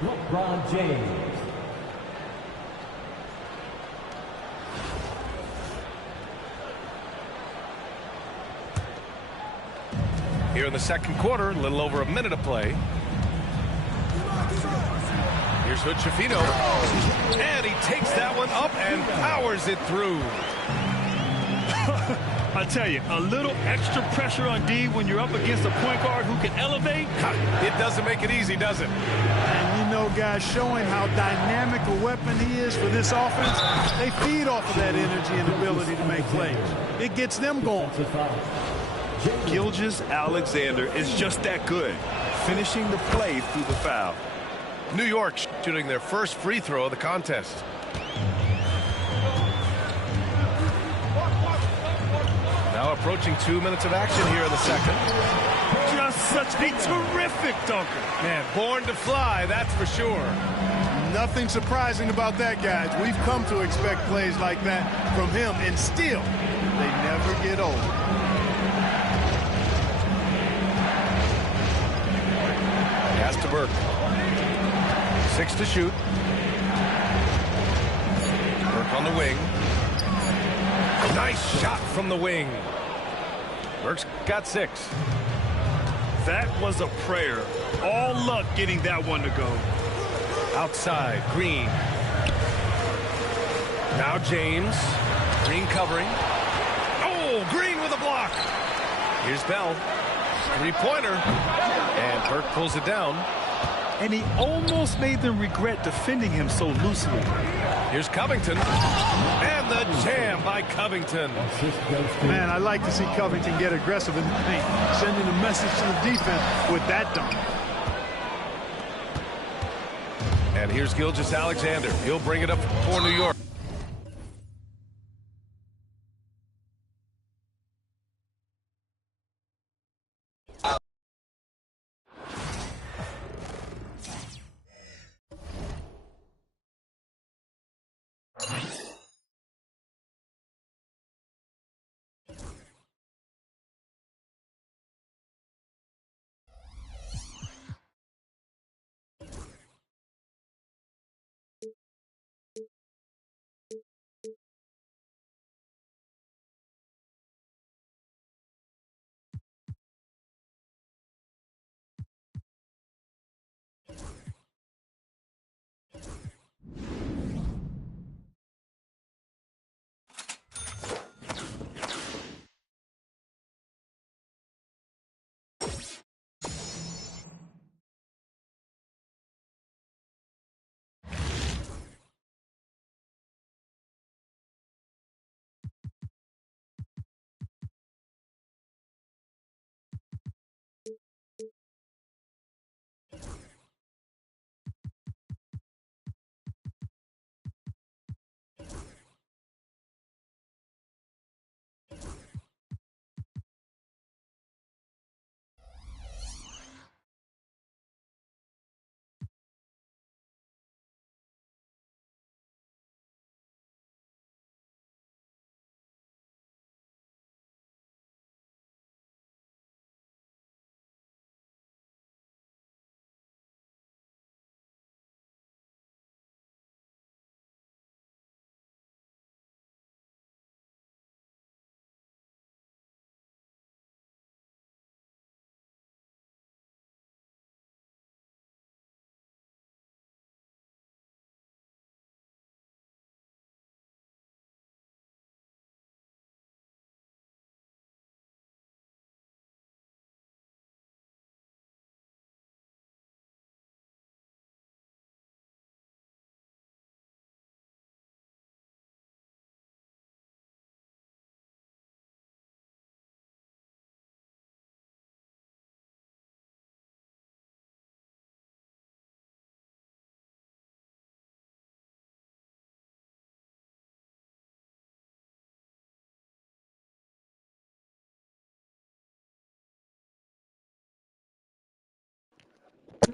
LeBron James. Here in the second quarter, a little over a minute of play. Here's Hood-Schifino. And he takes that one up and powers it through. I tell you, a little extra pressure on D when you're up against a point guard who can elevate. It doesn't make it easy, does it? And you know, guys, showing how dynamic a weapon he is for this offense, they feed off of that energy and ability to make plays. It gets them going. Gilgeous-Alexander is just that good, finishing the play through the foul. New York shooting their first free throw of the contest. Now approaching 2 minutes of action here in the second. Just such a terrific dunker. Man, born to fly, that's for sure. Nothing surprising about that, guys. We've come to expect plays like that from him, and still, they never get old. Pass to Burke. 6 to shoot. Burke on the wing. Nice shot from the wing. Burke's got 6. That was a prayer. All luck getting that one to go. Outside, Green. Now James. Green covering. Oh, Green with a block. Here's Bell. Three-pointer. And Burke pulls it down. And he almost made them regret defending him so loosely. Here's Covington. And the jam by Covington. Man, I like to see Covington get aggressive in the paint, sending a message to the defense with that dunk. And here's Gilgeous-Alexander. He'll bring it up for New York.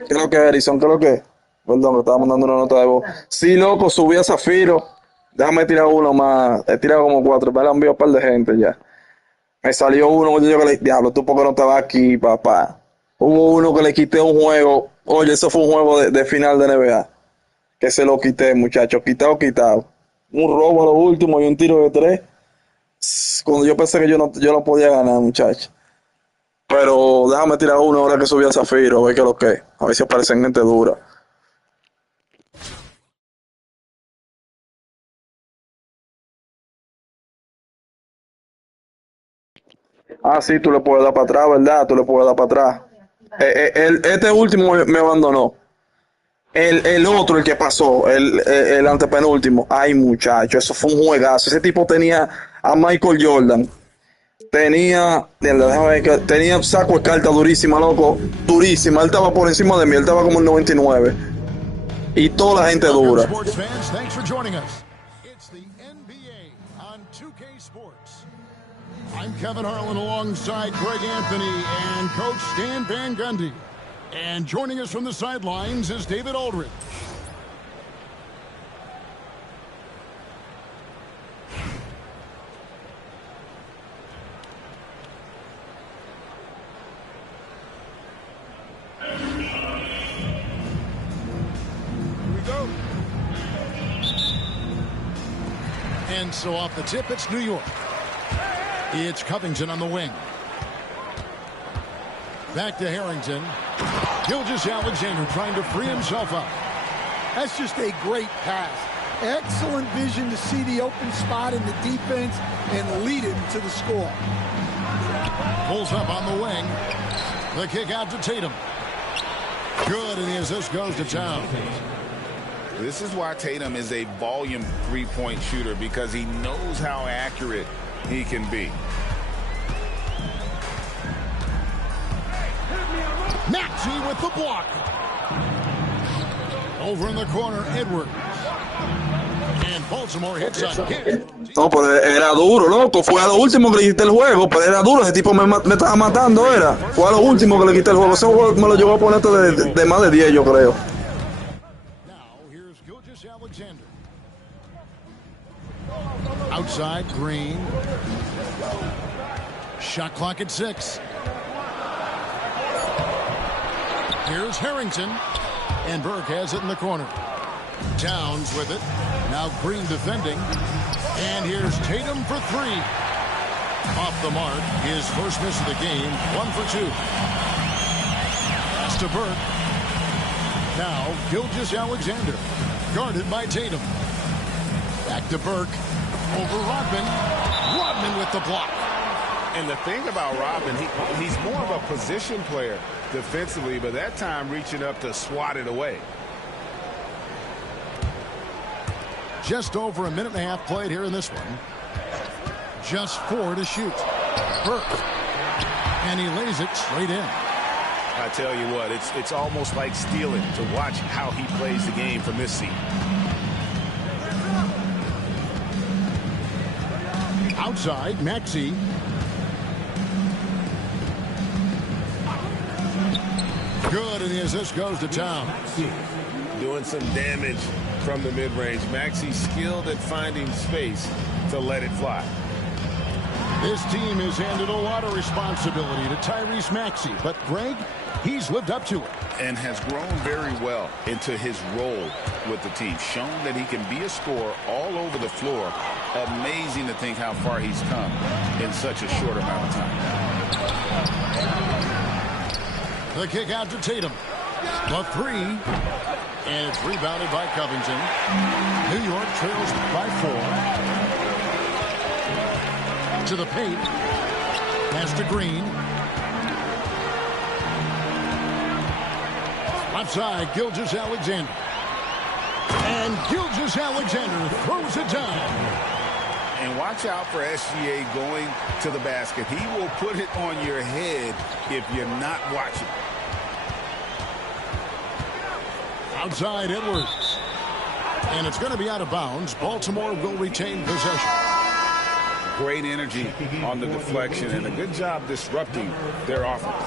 ¿Qué es lo que es, Edison? ¿Qué es lo que es? Perdón, que estaba mandando una nota de voz. Sí, loco, subí a Zafiro. Déjame tirar uno más. He tirado como 4, me lo han enviado un par de gente ya. Me salió uno, yo que le diablo, tú porque no estabas aquí, papá. Hubo uno que le quité un juego. Oye, eso fue un juego de final de NBA. Que se lo quité, muchachos. Quitado. Un robo a lo último y un tiro de 3. Cuando yo pensé que yo no podía ganar, muchachos. Pero déjame tirar uno ahora que subí a Zafiro, a ver qué es lo que es. A ver si aparecen gente dura. Ah, sí, tú le puedes dar para atrás, ¿verdad? Tú le puedes dar para atrás. Este último me abandonó. El otro, el que pasó, el antepenúltimo. Ay, muchacho, eso fue un juegazo. Ese tipo tenía a Michael Jordan. Tenía saco de carta durísima, loco. Durísima. Él estaba por encima de mí. Él estaba como en 99. Y toda la gente dura. Sports fans, thanks for joining us. It's the NBA on 2K Sports. I'm Kevin Harlan alongside Greg Anthony and Coach Stan Van Gundy. And joining us from the sidelines is David Aldridge. And so off the tip, it's New York. It's Covington on the wing. Back to Harrington. Gilgeous-Alexander trying to free himself up. That's just a great pass. Excellent vision to see the open spot in the defense and lead him to the score. Pulls up on the wing. The kick out to Tatum. Good, and the assist goes to Towns. This is why Tatum is a volume three-point shooter, because he knows how accurate he can be. Maxey with the block. Over in the corner, Edwards. And Baltimore hits on hit. No, pero era duro, loco. Fue a lo último que le quité el juego, pero era duro. Ese tipo me estaba matando, era. Fue a lo último que le quité el juego. Ese juego me lo llevó a poner de más de 10, yo creo. Alexander. Outside, Green. Shot clock at 6. Here's Harrington. And Burke has it in the corner. Towns with it. Now Green defending. And here's Tatum for 3. Off the mark. His first miss of the game. 1 for 2. Pass to Burke. Now Gilgeous-Alexander. Guarded by Tatum. Back to Burke. Over Rodman. Rodman with the block. And the thing about Rodman, he's more of a position player defensively, but that time reaching up to swat it away. Just over a minute and a half played here in this one. Just 4 to shoot. Burke. And he lays it straight in. I tell you what, it's almost like stealing to watch how he plays the game from this seat. Outside, Maxey. Good, and the assist goes to Towns. Doing some damage from the mid-range. Maxey's skilled at finding space to let it fly. This team has handed a lot of responsibility to Tyrese Maxey, but Greg, he's lived up to it. And has grown very well into his role with the team. Shown that he can be a scorer all over the floor. Amazing to think how far he's come in such a short amount of time. The kick out to Tatum. The 3. And it's rebounded by Covington. New York trails by 4. To the paint. Pass to Green. Left side, Gilgeous-Alexander. And Gilgeous-Alexander throws it down. And watch out for SGA going to the basket. He will put it on your head if you're not watching. Outside, Edwards. And it's going to be out of bounds. Baltimore will retain possession. Great energy on the deflection and a good job disrupting their offense.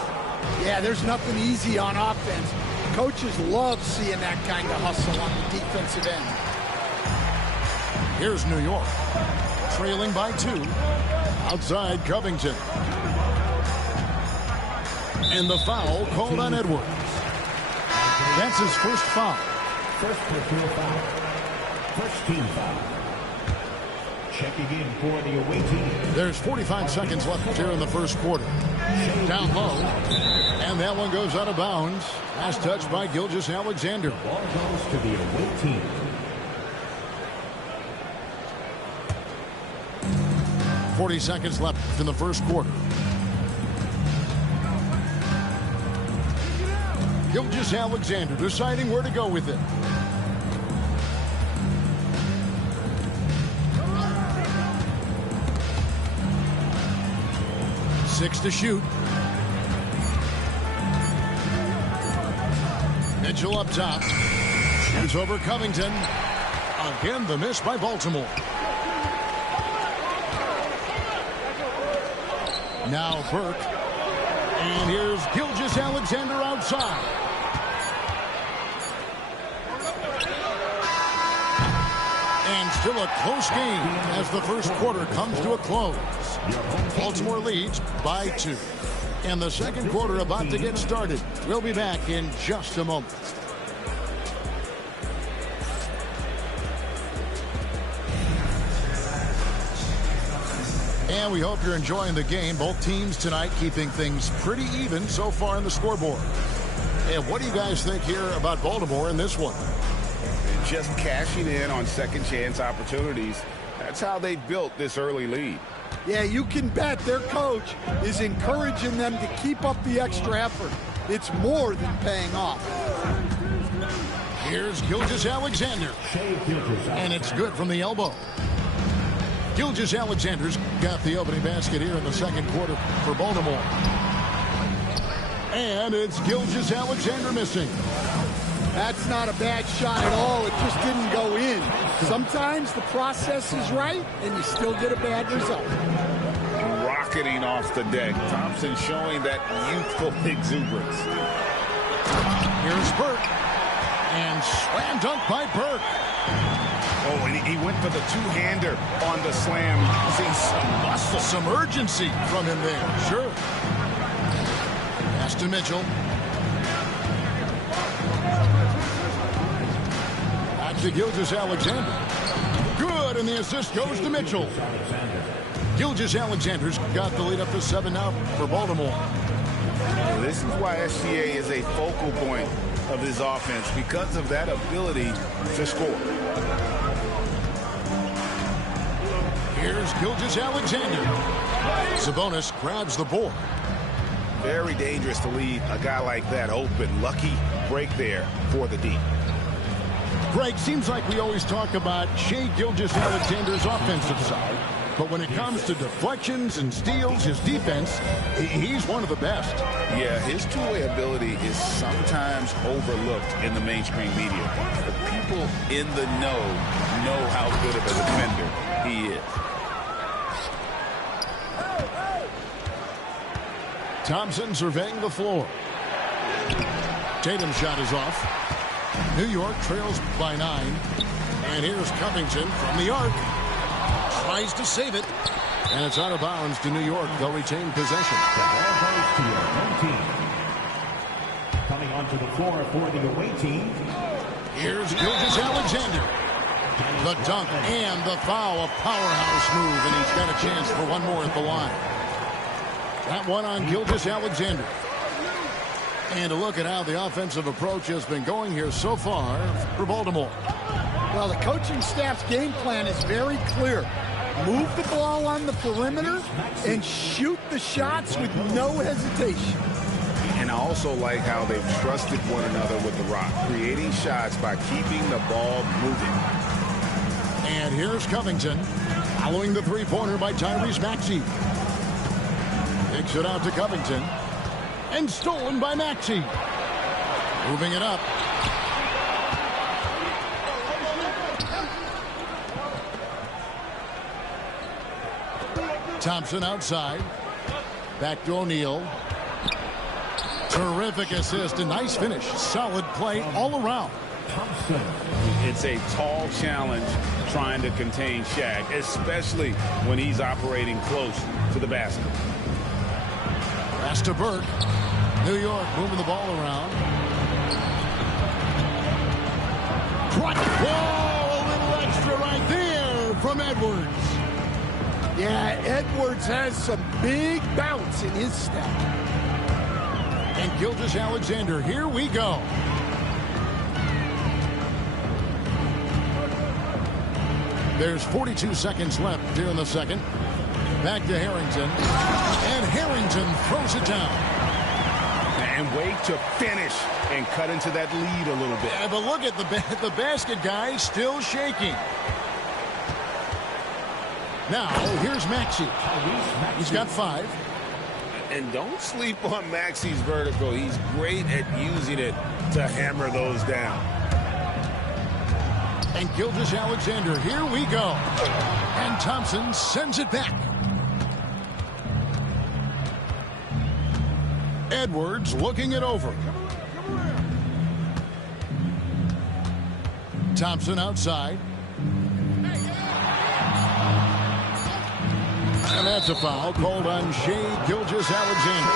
Yeah, there's nothing easy on offense. Coaches love seeing that kind of hustle on the defensive end. Here's New York, trailing by 2. Outside Covington. And the foul called on Edwards. That's his first foul. First personal foul. First team foul. Checking in for the away team. There's 45 seconds left here in the first quarter. Down low. And that one goes out of bounds. Last touch by Gilgeous-Alexander. Ball goes to the away team. 40 seconds left in the first quarter. Gilgeous-Alexander deciding where to go with it. Six to shoot. Mitchell up top. Shoots over Covington. Again, the miss by Baltimore. Now Burke. And here's Gilgeous-Alexander outside. And still a close game as the first quarter comes to a close. Baltimore leads by 2. And the second quarter about to get started. We'll be back in just a moment. And we hope you're enjoying the game. Both teams tonight keeping things pretty even so far in the scoreboard. And what do you guys think here about Baltimore in this one? Just cashing in on second chance opportunities. That's how they built this early lead. Yeah, you can bet their coach is encouraging them to keep up the extra effort. It's more than paying off. Here's Gilgeous-Alexander. And it's good from the elbow. Gilgeous-Alexander's got the opening basket here in the second quarter for Baltimore. And it's Gilgeous-Alexander missing. That's not a bad shot at all. It just didn't go in. Sometimes the process is right, and you still get a bad result. Rocketing off the deck. Thompson showing that youthful exuberance. Here's Burke. And slam dunk by Burke. Oh, and he went for the two-hander on the slam. See some muscle. Some urgency from him there. Sure. Pass to Mitchell. Back to Gilgeous-Alexander. Good, and the assist goes to Mitchell. Gilgeous-Alexander's got the lead up to 7 now for Baltimore. This is why SGA is a focal point of this offense, because of that ability to score. Here's Gilgeous-Alexander. Sabonis grabs the board. Very dangerous to leave a guy like that open. Lucky break there for the D. Greg, seems like we always talk about Shai Gilgeous-Alexander's offensive side, but when it comes to deflections and steals, his defense, he's one of the best. Yeah, his two-way ability is sometimes overlooked in the mainstream media. The people in the know how good of a defender he is. Thompson surveying the floor. Tatum's shot is off. New York trails by 9. And here's Covington from the arc. Tries to save it. And it's out of bounds to New York. They'll retain possession. The ball goes to your home team. Coming onto the floor for the away team. Here's Gilgeous-Alexander. The dunk and the foul. A powerhouse move. And he's got a chance for one more at the line. That one on Gilgeous-Alexander. And a look at how the offensive approach has been going here so far for Baltimore. Well, the coaching staff's game plan is very clear. Move the ball on the perimeter and shoot the shots with no hesitation. And I also like how they've trusted one another with the rock, creating shots by keeping the ball moving. And here's Covington following the three-pointer by Tyrese Maxey. Takes it out to Covington. And stolen by Maxey. Moving it up. Thompson outside. Back to O'Neal. Terrific assist, a nice finish. Solid play all around. It's a tall challenge trying to contain Shaq, especially when he's operating close to the basket. Pass to Burke. New York moving the ball around. Whoa, a little extra right there from Edwards. Yeah, Edwards has some big bounce in his step. And Gilgeous-Alexander, here we go. There's 42 seconds left here in the second. Back to Harrington. And Harrington throws it down. And wait to finish and cut into that lead a little bit. Yeah, but look at the basket guy still shaking. Now, here's Maxey. He's got 5. And don't sleep on Maxey's vertical. He's great at using it to hammer those down. And Gilgeous-Alexander, here we go. And Thompson sends it back. Edwards looking it over. Thompson outside. And that's a foul called on Shai Gilgeous-Alexander.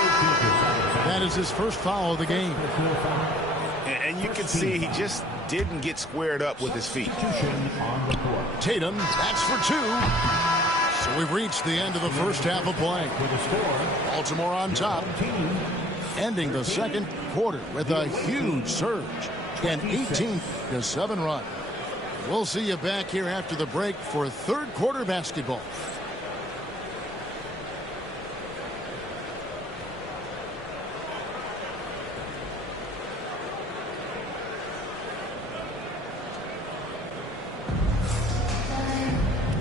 That is his first foul of the game. And you can see he just didn't get squared up with his feet. Tatum, that's for 2. So we've reached the end of the first half of play. Baltimore on top, ending the second quarter with a huge surge, an 18-7 run. We'll see you back here after the break for third quarter basketball.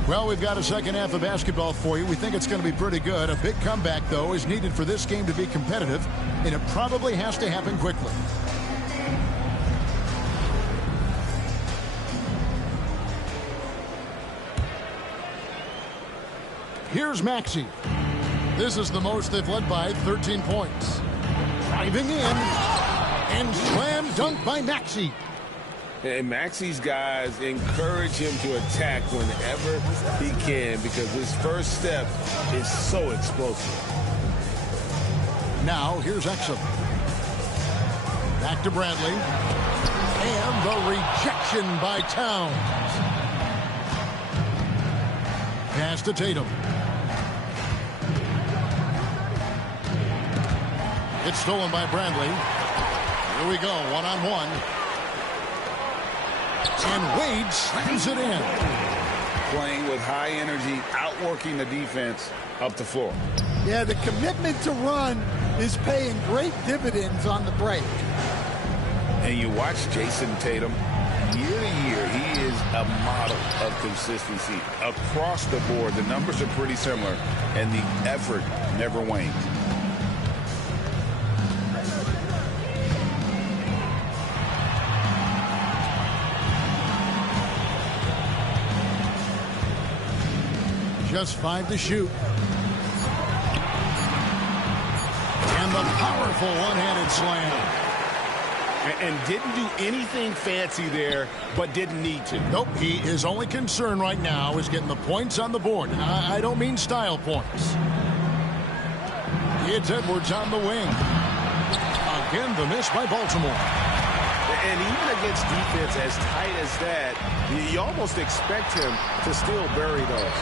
Well, we've got a second half of basketball for you. We think it's going to be pretty good. A big comeback, though, is needed for this game to be competitive, and it probably has to happen quickly. Here's Maxey. This is the most they've led by 13 points. Driving in, and slam dunk by Maxey. And Maxey's guys encourage him to attack whenever he can because his first step is so explosive. Now, here's Exum. Back to Bradley. And the rejection by Towns. Pass to Tatum. It's stolen by Bradley. Here we go, one-on-one. And Wade slams it in. Playing with high energy, outworking the defense up the floor. Yeah, the commitment to run is paying great dividends on the break. And you watch Jason Tatum, year to year, he is a model of consistency. Across the board, the numbers are pretty similar, and the effort never wanes. Just 5 to shoot. And the powerful one-handed slam. And didn't do anything fancy there, but didn't need to. Nope, his only concern right now is getting the points on the board. And I don't mean style points. It's Edwards on the wing. Again, the miss by Baltimore. And even against defense as tight as that, you almost expect him to still bury those.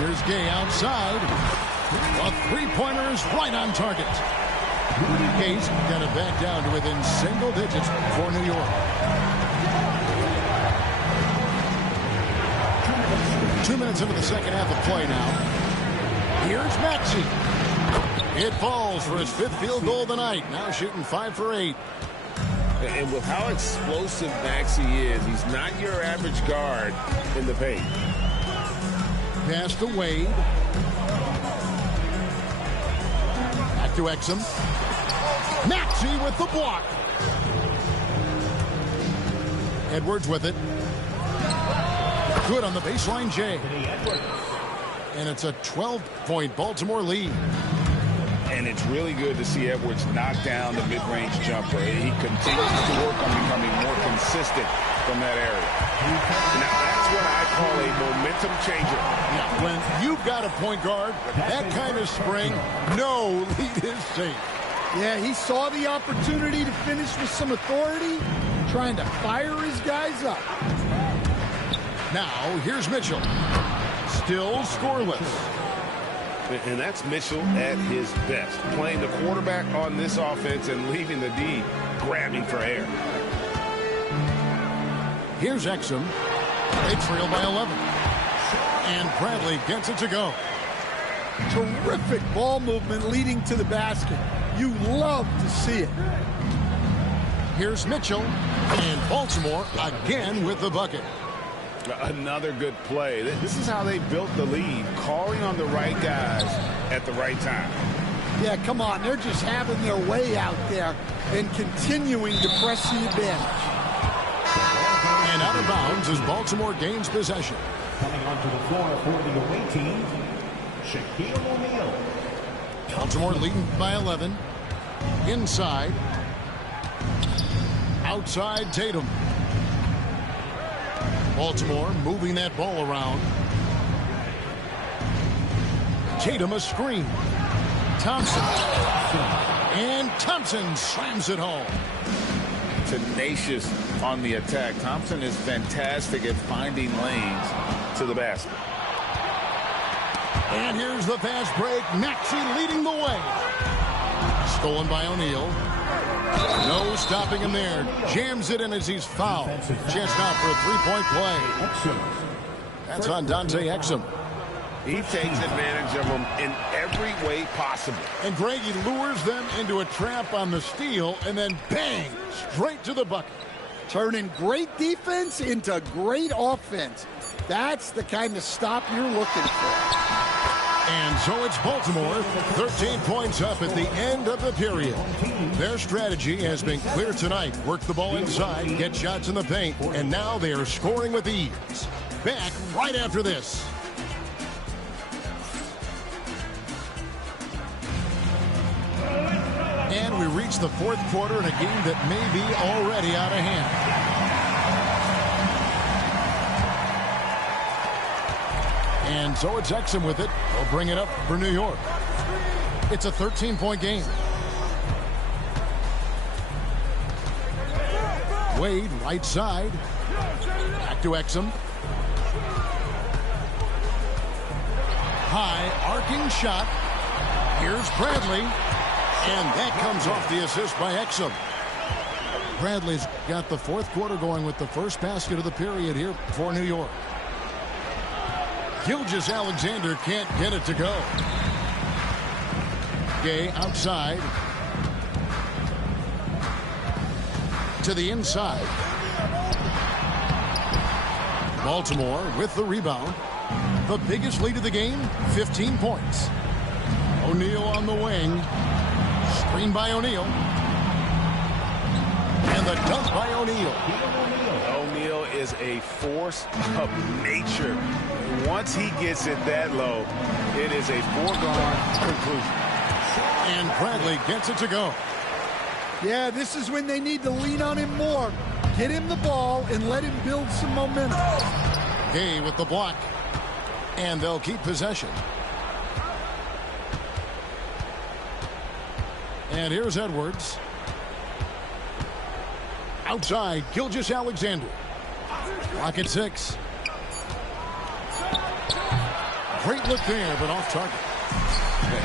Here's Gay outside. A three-pointer is right on target. Gay's got it back down to within single digits for New York. 2 minutes into the second half of play now. Here's Maxey. It falls for his 5th field goal of the night. Now shooting 5 for 8. And with how explosive Maxey is, he's not your average guard in the paint. Pass to Wade. Back to Exum. Maxey with the block. Edwards with it. Good on the baseline, Jay. And it's a 12-point Baltimore lead. And it's really good to see Edwards knock down the mid-range jumper. He continues to work on becoming more consistent from that area. Now that's what I call a momentum changer. Yeah, when you've got a point guard, that kind of spring, no lead is safe. Yeah, he saw the opportunity to finish with some authority, trying to fire his guys up. Now, here's Mitchell. Still scoreless. And that's Mitchell at his best, playing the quarterback on this offense and leaving the D grabbing for air. Here's Exum. They trail by 11. And Bradley gets it to go. Terrific ball movement leading to the basket. You love to see it. Here's Mitchell. And Baltimore again with the bucket. Another good play. This is how they built the lead, calling on the right guys at the right time. Yeah, come on. They're just having their way out there and continuing to press the advantage. And out of bounds as Baltimore gains possession. Coming onto the floor for the away team, Shaquille O'Neal. Baltimore leading by 11. Inside. Outside Tatum. Baltimore moving that ball around. Tatum a screen. Thompson. And Thompson slams it home. Tenacious on the attack. Thompson is fantastic at finding lanes to the basket. And here's the fast break. Maxey leading the way. Stolen by O'Neal. No stopping him there. Jams it in as he's fouled. Chance now for a three-point play. That's on Dante Exum. He takes advantage of them in every way possible. And Greg, he lures them into a trap on the steal, and then bang, straight to the bucket. Turning great defense into great offense. That's the kind of stop you're looking for. And so it's Baltimore, 13 points up at the end of the period. Their strategy has been clear tonight. Work the ball inside, get shots in the paint, and now they are scoring with ease. Back right after this. And we reach the fourth quarter in a game that may be already out of hand. And so it's Exum with it. They'll bring it up for New York. It's a 13-point game. Wade, right side. Back to Exum. High, arcing shot. Here's Bradley. And that comes off the assist by Exum. Bradley's got the fourth quarter going with the first basket of the period here for New York. Gilgeous-Alexander can't get it to go. Gay outside. To the inside. Baltimore with the rebound. The biggest lead of the game, 15 points. O'Neal on the wing. Screen by O'Neal. And the dunk by O'Neal. O'Neal is a force of nature. Once he gets it that low, it is a foregone conclusion. And Bradley gets it to go. Yeah, this is when they need to lean on him more. Get him the ball and let him build some momentum. Gay with the block. And they'll keep possession. And here's Edwards. Outside, Gilgeous-Alexander. Clock at 6. Great look there, but off target.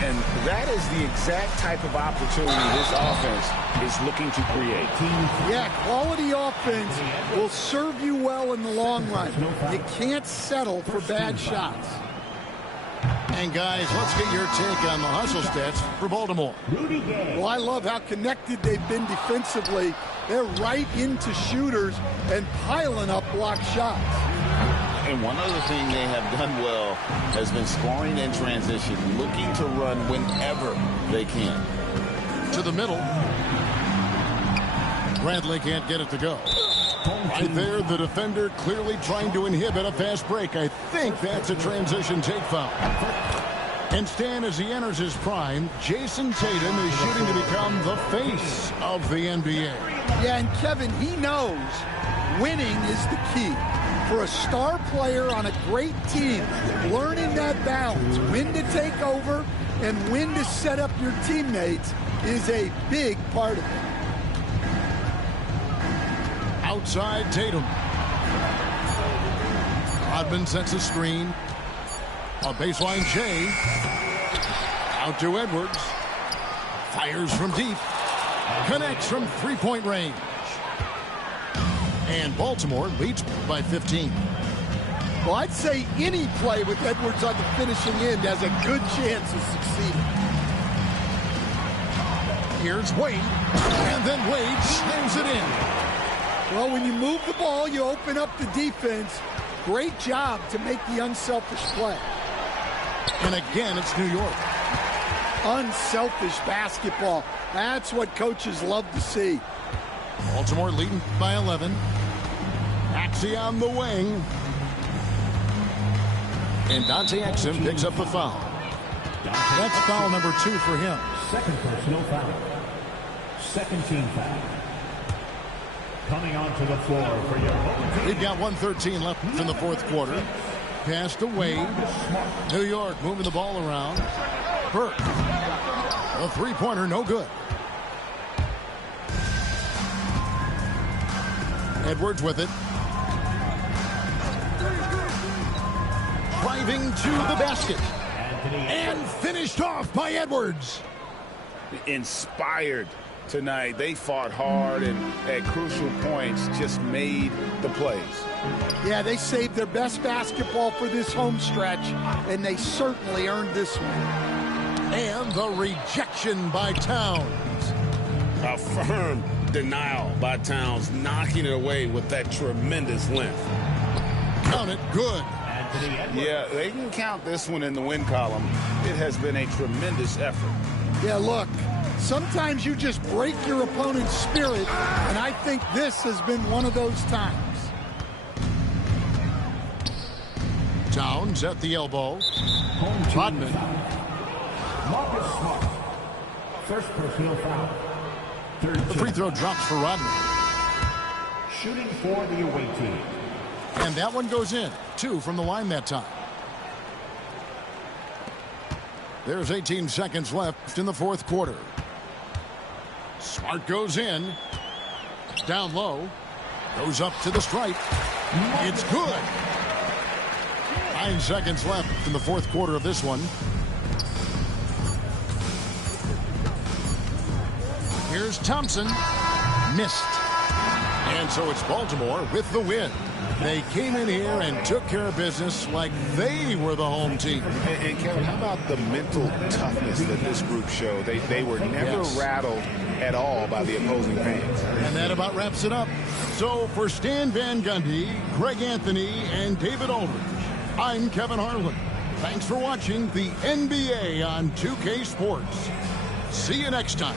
And that is the exact type of opportunity this offense is looking to create. Yeah, quality offense will serve you well in the long run. You can't settle for bad shots. And guys, let's get your take on the hustle stats for Baltimore. Well, I love how connected they've been defensively. They're right into shooters and piling up block shots. And one other thing they have done well has been scoring in transition, looking to run whenever they can. To the middle. Bradley can't get it to go. Right there, the defender clearly trying to inhibit a fast break. I think that's a transition take foul. And Stan, as he enters his prime, Jason Tatum is shooting to become the face of the NBA. Yeah, and Kevin, he knows winning is the key. For a star player on a great team, learning that balance, when to take over and when to set up your teammates, is a big part of it. Outside Tatum. Rodman sets a screen. A baseline Jay. Out to Edwards. Fires from deep. Connects from three-point range. And Baltimore leads by 15. Well, I'd say any play with Edwards on the finishing end has a good chance of succeeding. Here's Wade. And then Wade slams it in. Well, when you move the ball, you open up the defense. Great job to make the unselfish play. And again, it's New York. Unselfish basketball. That's what coaches love to see. Baltimore leading by 11. Maxey on the wing. And Dante Exum picks up the foul. That's foul number 2 for him. Second personal foul. Second team foul. Coming onto the floor for your home team. We've got 1:13 left in the fourth quarter. Pass to Wade. New York moving the ball around. Burke. A three-pointer, no good. Edwards with it. Driving to the basket. And finished off by Edwards. Inspired tonight. They fought hard and at crucial points just made the plays. Yeah, they saved their best basketball for this home stretch, and they certainly earned this one. And the rejection by Towns. A firm denial by Towns, knocking it away with that tremendous length. Count it, good. Yeah, they can count this one in the win column. It has been a tremendous effort. Yeah, look, sometimes you just break your opponent's spirit, and I think this has been one of those times. Towns at the elbow. Rodman. Marcus Smart. First personal foul. The free throw drops for Rodman. Shooting for the away team. And that one goes in. 2 from the line that time. There's 18 seconds left in the fourth quarter. Smart goes in. Down low. Goes up to the stripe. It's good. 9 seconds left in the fourth quarter of this one. Here's Thompson. Missed. And so it's Baltimore with the win. They came in here and took care of business like they were the home team. And Kevin, how about the mental toughness that this group showed? They were never rattled at all by the opposing fans. And that about wraps it up. So for Stan Van Gundy, Greg Anthony, and David Aldridge, I'm Kevin Harlan. Thanks for watching the NBA on 2K Sports. See you next time.